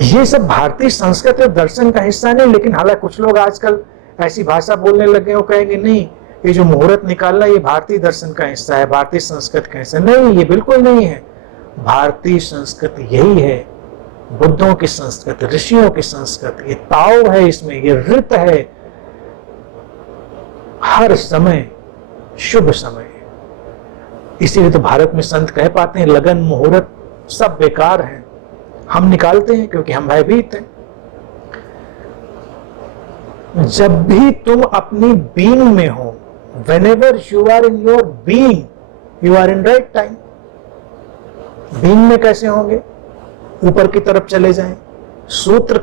ये सब भारतीय संस्कृति और दर्शन का हिस्सा नहीं। लेकिन हालांकि कुछ लोग आजकल ऐसी भाषा बोलने लगे और कहेंगे नहीं, ये जो मुहूर्त निकालना ये भारतीय दर्शन का हिस्सा है, भारतीय संस्कृति का हिस्सा नहीं। ये बिल्कुल नहीं है। भारतीय संस्कृति यही है, बुद्धों की संस्कृति, ऋषियों की संस्कृति। ये ताओ है, इसमें ये ऋत है। हर समय शुभ समय। इसीलिए तो भारत में संत कह पाते हैं लगन मुहूर्त सब बेकार है, हम निकालते हैं क्योंकि हम भयभीत हैं। जब भी तुम अपनी बीइंग में हो, whenever you are in your being, you are in right time। Being में कैसे होंगे? ऊपर की तरफ चले जाएं। सूत्र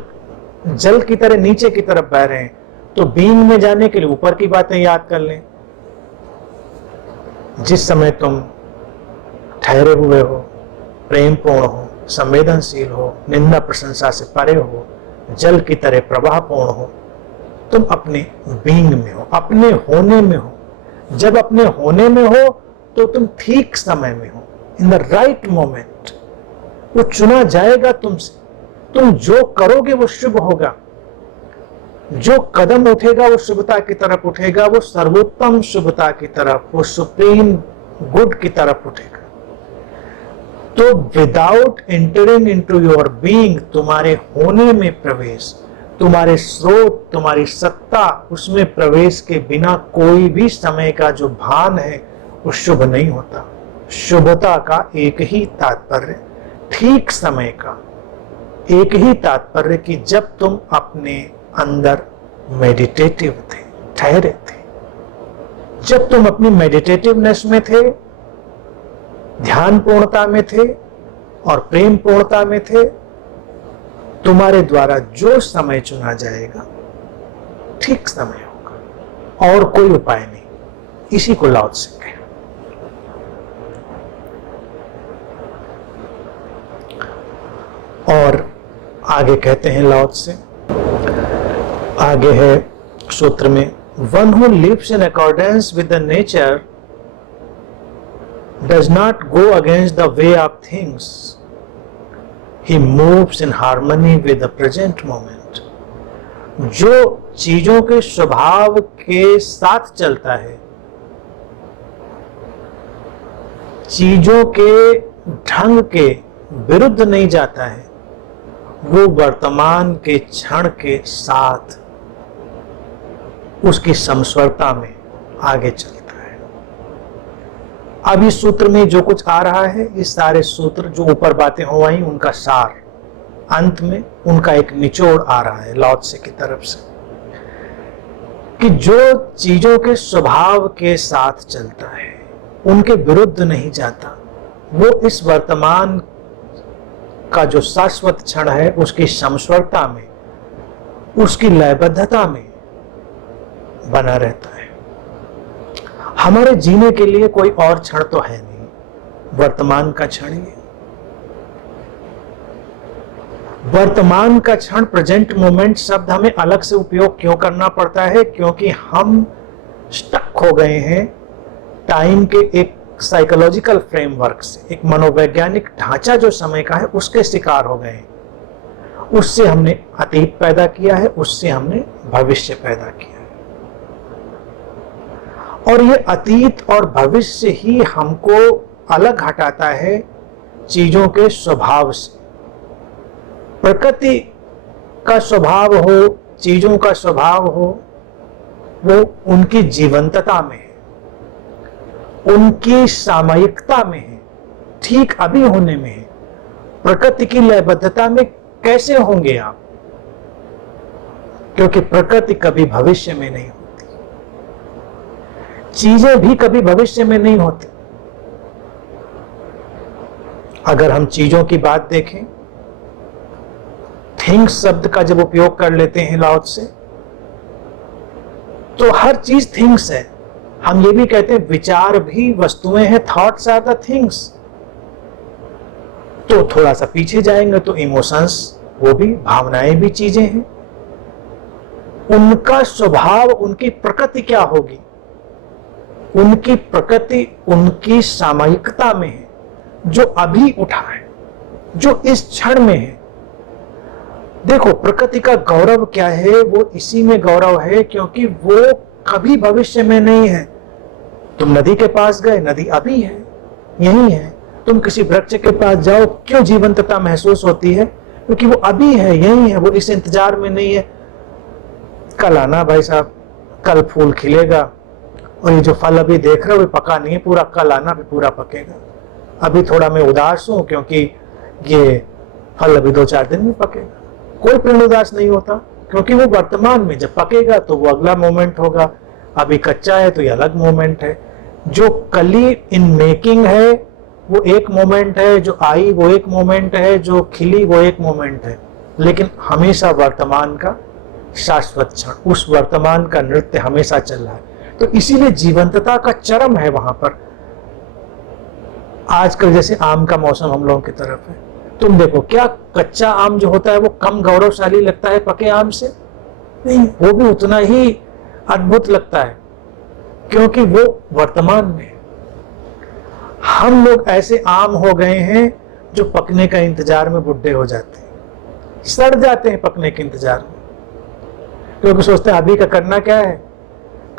जल की तरह नीचे की तरफ बह रहे हैं, तो बीइंग में जाने के लिए ऊपर की बातें याद कर लें। जिस समय तुम ठहरे हुए हो, प्रेम पूर्ण हो, संवेदनशील हो, निंदा प्रशंसा से परे हो, जल की तरह प्रवाह पूर्ण हो, तुम अपने बीइंग में हो, अपने होने में हो। जब अपने होने में हो तो तुम ठीक समय में हो, इन द राइट मोमेंट। वो चुना जाएगा तुमसे। तुम जो करोगे वो शुभ होगा, जो कदम उठेगा वो शुभता की तरफ उठेगा, वो सर्वोत्तम शुभता की तरफ, वो सुप्रीम गुड की तरफ उठेगा। तो without entering into your being, तुम्हारे होने में प्रवेश, तुम्हारे स्रोत, तुम्हारी सत्ता, उसमें प्रवेश के बिना कोई भी समय का जो भान है वो शुभ नहीं होता। शुभता का एक ही तात्पर्य, ठीक समय का एक ही तात्पर्य कि जब तुम अपने अंदर मेडिटेटिव थे, ठहरे थे, जब तुम अपनी मेडिटेटिवनेस में थे, ध्यान पूर्णता में थे और प्रेम पूर्णता में थे, तुम्हारे द्वारा जो समय चुना जाएगा ठीक समय होगा और कोई उपाय नहीं। इसी को लाओ से कहे। और आगे कहते हैं लाओ से, आगे है सूत्र में, one who lives in accordance with the nature does not go against the way of things, he moves in harmony with the present moment। जो चीजों के स्वभाव के साथ चलता है, चीजों के ढंग के विरुद्ध नहीं जाता है, वो वर्तमान के क्षण के साथ उसकी समस्वरता में आगे चलता है। अब इस सूत्र में जो कुछ आ रहा है, ये सारे सूत्र जो ऊपर बातें हो आई, उनका सार अंत में उनका एक निचोड़ आ रहा है लाओ त्से की तरफ से, कि जो चीजों के स्वभाव के साथ चलता है, उनके विरुद्ध नहीं जाता, वो इस वर्तमान का जो शाश्वत क्षण है उसकी समस्वरता में, उसकी लयबद्धता में बना रहता है। हमारे जीने के लिए कोई और क्षण तो है नहीं, वर्तमान का क्षण ही है। वर्तमान का क्षण, प्रेजेंट मोमेंट शब्द हमें अलग से उपयोग क्यों करना पड़ता है? क्योंकि हम स्टक हो गए हैं टाइम के एक साइकोलॉजिकल फ्रेमवर्क से, एक मनोवैज्ञानिक ढांचा जो समय का है उसके शिकार हो गए हैं। उससे हमने अतीत पैदा किया है, उससे हमने भविष्य पैदा किया है, और ये अतीत और भविष्य ही हमको अलग हटाता है चीजों के स्वभाव से। प्रकृति का स्वभाव हो, चीजों का स्वभाव हो, वो उनकी जीवंतता में है, उनकी सामयिकता में है, ठीक अभी होने में है। प्रकृति की लयबद्धता में कैसे होंगे आप? क्योंकि प्रकृति कभी भविष्य में नहीं होती, चीजें भी कभी भविष्य में नहीं होती। अगर हम चीजों की बात देखें, थिंग्स शब्द का जब उपयोग कर लेते हैं लाओ त्से, तो हर चीज थिंग्स है। हम ये भी कहते हैं विचार भी वस्तुएं हैं, थॉट्स आर द थिंग्स। तो थोड़ा सा पीछे जाएंगे तो इमोशंस, वो भी भावनाएं भी चीजें हैं। उनका स्वभाव, उनकी प्रकृति क्या होगी? उनकी प्रकृति उनकी सामयिकता में है, जो अभी उठा है, जो इस क्षण में है। देखो, प्रकृति का गौरव क्या है? वो इसी में गौरव है क्योंकि वो कभी भविष्य में नहीं है। तुम नदी के पास गए, नदी अभी है, यही है। तुम किसी वृक्ष के पास जाओ, क्यों जीवंतता महसूस होती है? क्योंकि वो अभी है, यही है, वो इस इंतजार में नहीं है कल आना भाई साहब, कल फूल खिलेगा, और ये जो फल अभी देख रहे हो ये पका नहीं है पूरा, कल आना भी पूरा पकेगा। अभी थोड़ा मैं उदास हूं क्योंकि ये फल अभी 2-4 दिन में पकेगा। कोई पेड़ उदास नहीं होता क्योंकि वो वर्तमान में, जब पकेगा तो वो अगला मोमेंट होगा। अभी कच्चा है तो ये अलग मोमेंट है। जो कली इन मेकिंग है वो एक मोमेंट है, जो आई वो एक मोमेंट है, जो खिली वो एक मोमेंट है, लेकिन हमेशा वर्तमान का शाश्वत क्षण, उस वर्तमान का नृत्य हमेशा चल रहा है। तो इसीलिए जीवंतता का चरम है वहां पर। आजकल जैसे आम का मौसम हम लोगों की तरफ है, तुम देखो क्या कच्चा आम जो होता है वो कम गौरवशाली लगता है पके आम से? नहीं, वो भी उतना ही अद्भुत लगता है क्योंकि वो वर्तमान में है। हम लोग ऐसे आम हो गए हैं जो पकने का इंतजार में बुढ़े हो जाते हैं, सड़ जाते हैं पकने के इंतजार में, क्योंकि सोचते हैं अभी का करना क्या है।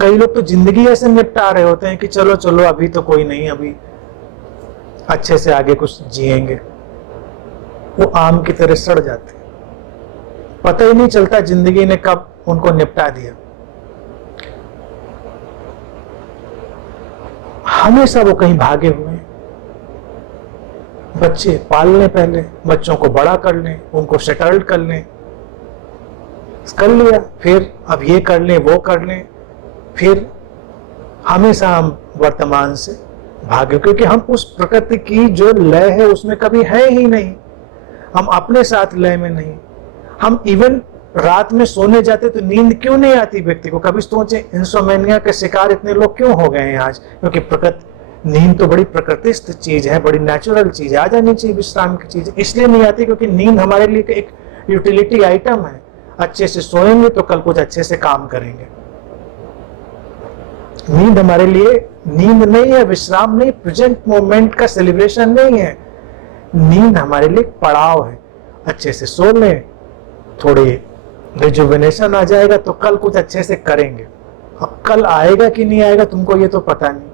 कई लोग तो जिंदगी ऐसे निपटा रहे होते हैं कि चलो चलो अभी तो कोई नहीं, अभी अच्छे से आगे कुछ जिएंगे। वो आम की तरह सड़ जाते हैं, पता ही नहीं चलता जिंदगी ने कब उनको निपटा दिया। हमेशा वो कहीं भागे हुए हैं। बच्चे पाल लें, पहले बच्चों को बड़ा कर लें, उनको सेटल्ड कर लें, कर लिया, फिर अब ये कर लें वो कर लें, फिर हमेशा हम वर्तमान से भागे, क्योंकि हम उस प्रकृति की जो लय है उसमें कभी है ही नहीं। हम अपने साथ लय में नहीं। हम इवन रात में सोने जाते तो नींद क्यों नहीं आती व्यक्ति को? कभी सोचे इंसोमेनिया के शिकार इतने लोग क्यों हो गए हैं आज? क्योंकि प्रकृति, नींद तो बड़ी प्रकृतिस्थ चीज है, बड़ी नेचुरल चीज है, आ जानी चाहिए विश्राम की चीज। इसलिए नहीं आती क्योंकि नींद हमारे लिए एक यूटिलिटी आइटम है। अच्छे से सोएंगे तो कल कुछ अच्छे से काम करेंगे। नींद हमारे लिए नींद नहीं है, विश्राम नहीं, प्रेजेंट मोमेंट का सेलिब्रेशन नहीं है। नींद हमारे लिए पड़ाव है। अच्छे से सो लें, थोड़ी रिजुविनेशन आ जाएगा तो कल कुछ अच्छे से करेंगे। अब कल आएगा कि नहीं आएगा तुमको ये तो पता नहीं।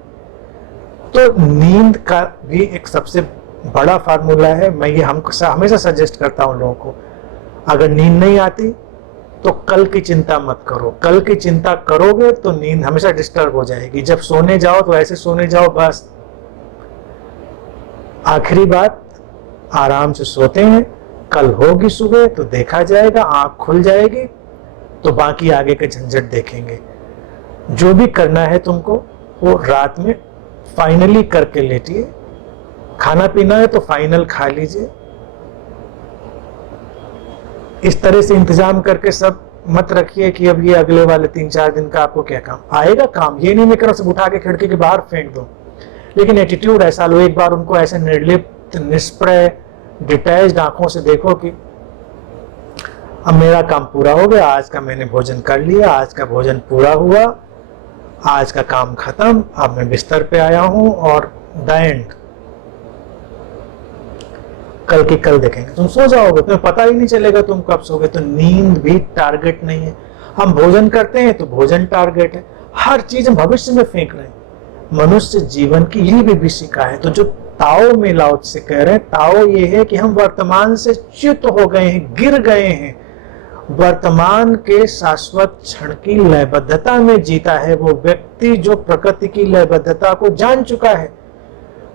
तो नींद का भी एक सबसे बड़ा फार्मूला है। मैं ये हमको हमेशा सजेस्ट करता हूँ लोगों को, अगर नींद नहीं आती तो कल की चिंता मत करो। कल की चिंता करोगे तो नींद हमेशा डिस्टर्ब हो जाएगी। जब सोने जाओ तो ऐसे सोने जाओ, बस आखिरी बात, आराम से सोते हैं, कल होगी सुबह तो देखा जाएगा, आंख खुल जाएगी तो बाकी आगे के झंझट देखेंगे। जो भी करना है तुमको वो रात में फाइनली करके लेटिए। खाना पीना है तो फाइनल खा लीजिए। इस तरह से इंतजाम करके सब मत रखिए कि अब ये अगले वाले 3-4 दिन का आपको क्या काम आएगा। काम ये नहीं मैं कह रहा सब उठा के खिड़की के बाहर फेंक दो, लेकिन एटीट्यूड ऐसा लो, एक बार उनको ऐसे निर्लिप्त, निष्प्रय, डिटैच्ड आंखों से देखो कि अब मेरा काम पूरा हो गया, आज का मैंने भोजन कर लिया, आज का भोजन पूरा हुआ, आज का काम खत्म, अब मैं बिस्तर पे आया हूं और द एंड। कल की कल देखेंगे। तुम सो जाओगे, तुम्हें पता ही नहीं चलेगा तुम कब सोगे। तो नींद भी टारगेट नहीं है। हम भोजन करते हैं तो भोजन टारगेट है। हर चीज हम भविष्य में फेंक रहे हैं। मनुष्य जीवन की यही विभीषिका है। तो जो ताओ में लाओ से कह रहे हैं, ताओ ये है कि हम वर्तमान से च्युत हो गए हैं, गिर गए हैं। वर्तमान के शाश्वत क्षण की लयबद्धता में जीता है वो व्यक्ति जो प्रकृति की लयबद्धता को जान चुका है।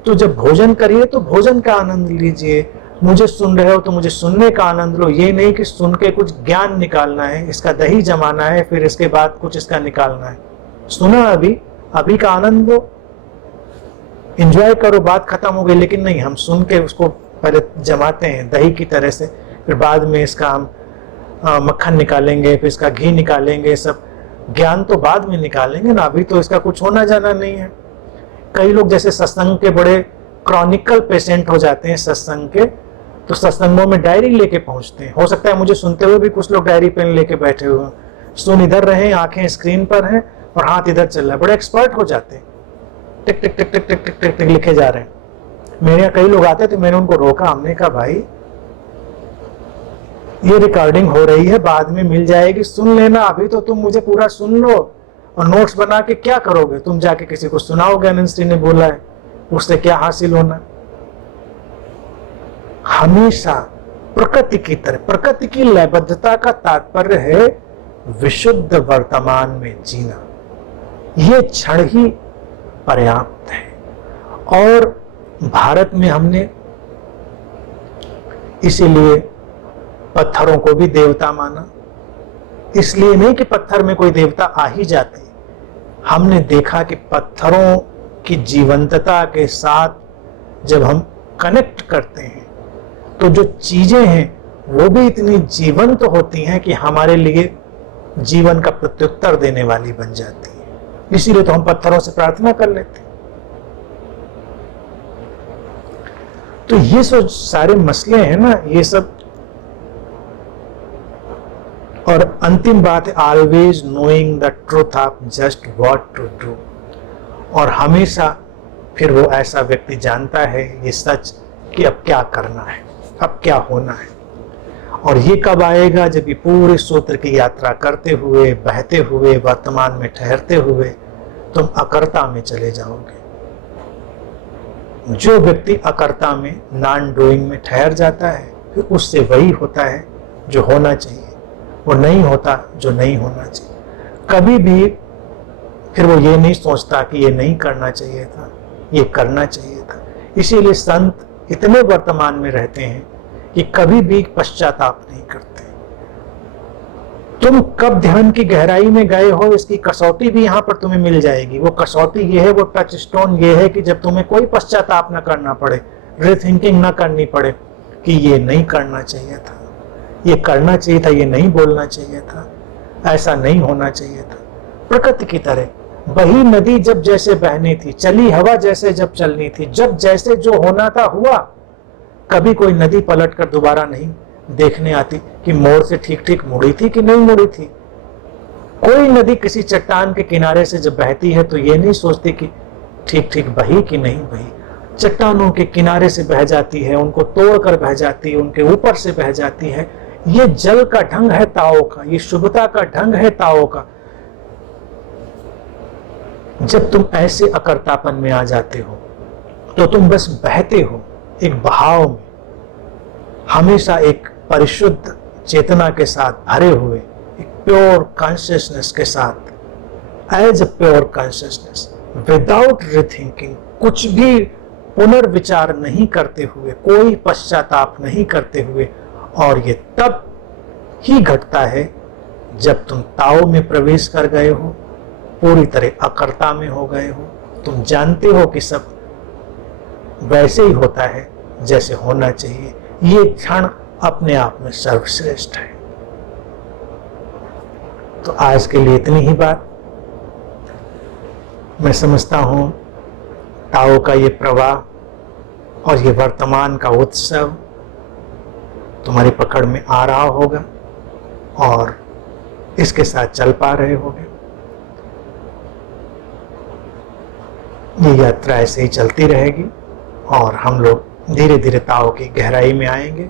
तो जब भोजन करिए तो भोजन का आनंद लीजिए। मुझे सुन रहे हो तो मुझे सुनने का आनंद लो। ये नहीं कि सुन के कुछ ज्ञान निकालना है, इसका दही जमाना है, फिर इसके बाद कुछ इसका निकालना है। सुना अभी का आनंद लो, एंजॉय करो, बात खत्म हो गई। लेकिन नहीं, हम सुन के उसको पहले जमाते हैं दही की तरह से, फिर बाद में इसका हम मक्खन निकालेंगे, फिर इसका घी निकालेंगे। सब ज्ञान तो बाद में निकालेंगे ना, अभी तो इसका कुछ होना जाना नहीं है। कई लोग जैसे सत्संग के बड़े क्रॉनिकल पेशेंट हो जाते हैं सत्संग के, तो सत्संगों में डायरी लेके पहुंचते हैं। हो सकता है मुझे सुनते हुए भी कुछ लोग डायरी पेन लेके बैठे हुए हैं, सुन इधर रहे, आंखें स्क्रीन पर हैं और हाथ इधर चल रहा है। बड़े एक्सपर्ट हो जाते हैं, टिक टिक टिक टिक टिक टिक टिक टिक लिखे जा रहे हैं। मेरे यहाँ कई लोग आते थे, मैंने उनको रोका, हमने कहा भाई ये रिकॉर्डिंग हो रही है, बाद में मिल जाएगी, सुन लेना। अभी तो तुम मुझे पूरा सुन लो, और नोट्स बना के क्या करोगे? तुम जाके किसी को सुनाओगे अनंत ने बोला है, उससे क्या हासिल होना? हमेशा प्रकृति की तरह, प्रकृति की लयबद्धता का तात्पर्य है विशुद्ध वर्तमान में जीना। ये क्षण ही पर्याप्त है। और भारत में हमने इसीलिए पत्थरों को भी देवता माना। इसलिए नहीं कि पत्थर में कोई देवता आ ही जाते, हमने देखा कि पत्थरों की जीवंतता के साथ जब हम कनेक्ट करते हैं तो जो चीजें हैं वो भी इतनी जीवंत होती हैं कि हमारे लिए जीवन का प्रत्युत्तर देने वाली बन जाती है। इसीलिए तो हम पत्थरों से प्रार्थना कर लेते हैं। तो ये सब सारे मसले हैं ना, ये सब। और अंतिम बात है always knowing the truth of just what to do. और हमेशा फिर वो ऐसा व्यक्ति जानता है ये सच कि अब क्या करना है, अब क्या होना है। और ये कब आएगा? जब ये पूरे सूत्र की यात्रा करते हुए, बहते हुए, वर्तमान में ठहरते हुए तुम अकर्ता में चले जाओगे। जो व्यक्ति अकर्ता में, नॉन डूइंग में ठहर जाता है, फिर उससे वही होता है जो होना चाहिए, वो नहीं होता जो नहीं होना चाहिए। कभी भी फिर वो ये नहीं सोचता कि ये नहीं करना चाहिए था, ये करना चाहिए था। इसीलिए संत इतने वर्तमान में रहते हैं कि कभी भी पश्चाताप नहीं करते। तुम कब ध्यान की गहराई में गए हो इसकी कसौटी भी यहाँ पर तुम्हें मिल जाएगी। वो कसौटी ये है, वो टच स्टोन ये है कि जब तुम्हें कोई पश्चाताप ना करना पड़े, रीथिंकिंग ना करनी पड़े कि ये नहीं करना चाहिए था, ये करना चाहिए था, ये नहीं बोलना चाहिए था, ऐसा नहीं होना चाहिए था। प्रकृति की तरह वही नदी जब जैसे बहनी थी, चली हवा जैसे जब चलनी थी, जब जैसे जो होना था हुआ। कभी कोई नदी पलट कर दोबारा नहीं देखने आती कि मोड़ से ठीक ठीक मुड़ी थी कि नहीं मुड़ी थी। कोई नदी किसी चट्टान के किनारे से जब बहती है तो ये नहीं सोचती कि ठीक ठीक बही कि नहीं बही। चट्टानों के किनारे से बह जाती है, उनको तोड़कर बह जाती है, उनके ऊपर से बह जाती है। ये जल का ढंग है ताओ का, ये शुभता का ढंग है ताओ का। जब तुम ऐसे अकर्तापन में आ जाते हो तो तुम बस बहते हो एक बहाव में, हमेशा एक परिशुद्ध चेतना के साथ भरे हुए एक प्योर कॉन्शियसनेस के साथ, as a pure consciousness, without rethinking, कुछ भी पुनर्विचार नहीं करते हुए, कोई पश्चाताप नहीं करते हुए। और ये तब ही घटता है जब तुम ताओ में प्रवेश कर गए हो, पूरी तरह अकर्ता में हो गए हो, तुम जानते हो कि सब वैसे ही होता है जैसे होना चाहिए। ये क्षण अपने आप में सर्वश्रेष्ठ है। तो आज के लिए इतनी ही बात। मैं समझता हूं ताओ का ये प्रवाह और ये वर्तमान का उत्सव तुम्हारी पकड़ में आ रहा होगा और इसके साथ चल पा रहे होगे। ये यात्रा ऐसे ही चलती रहेगी और हम लोग धीरे धीरे ताओ की गहराई में आएंगे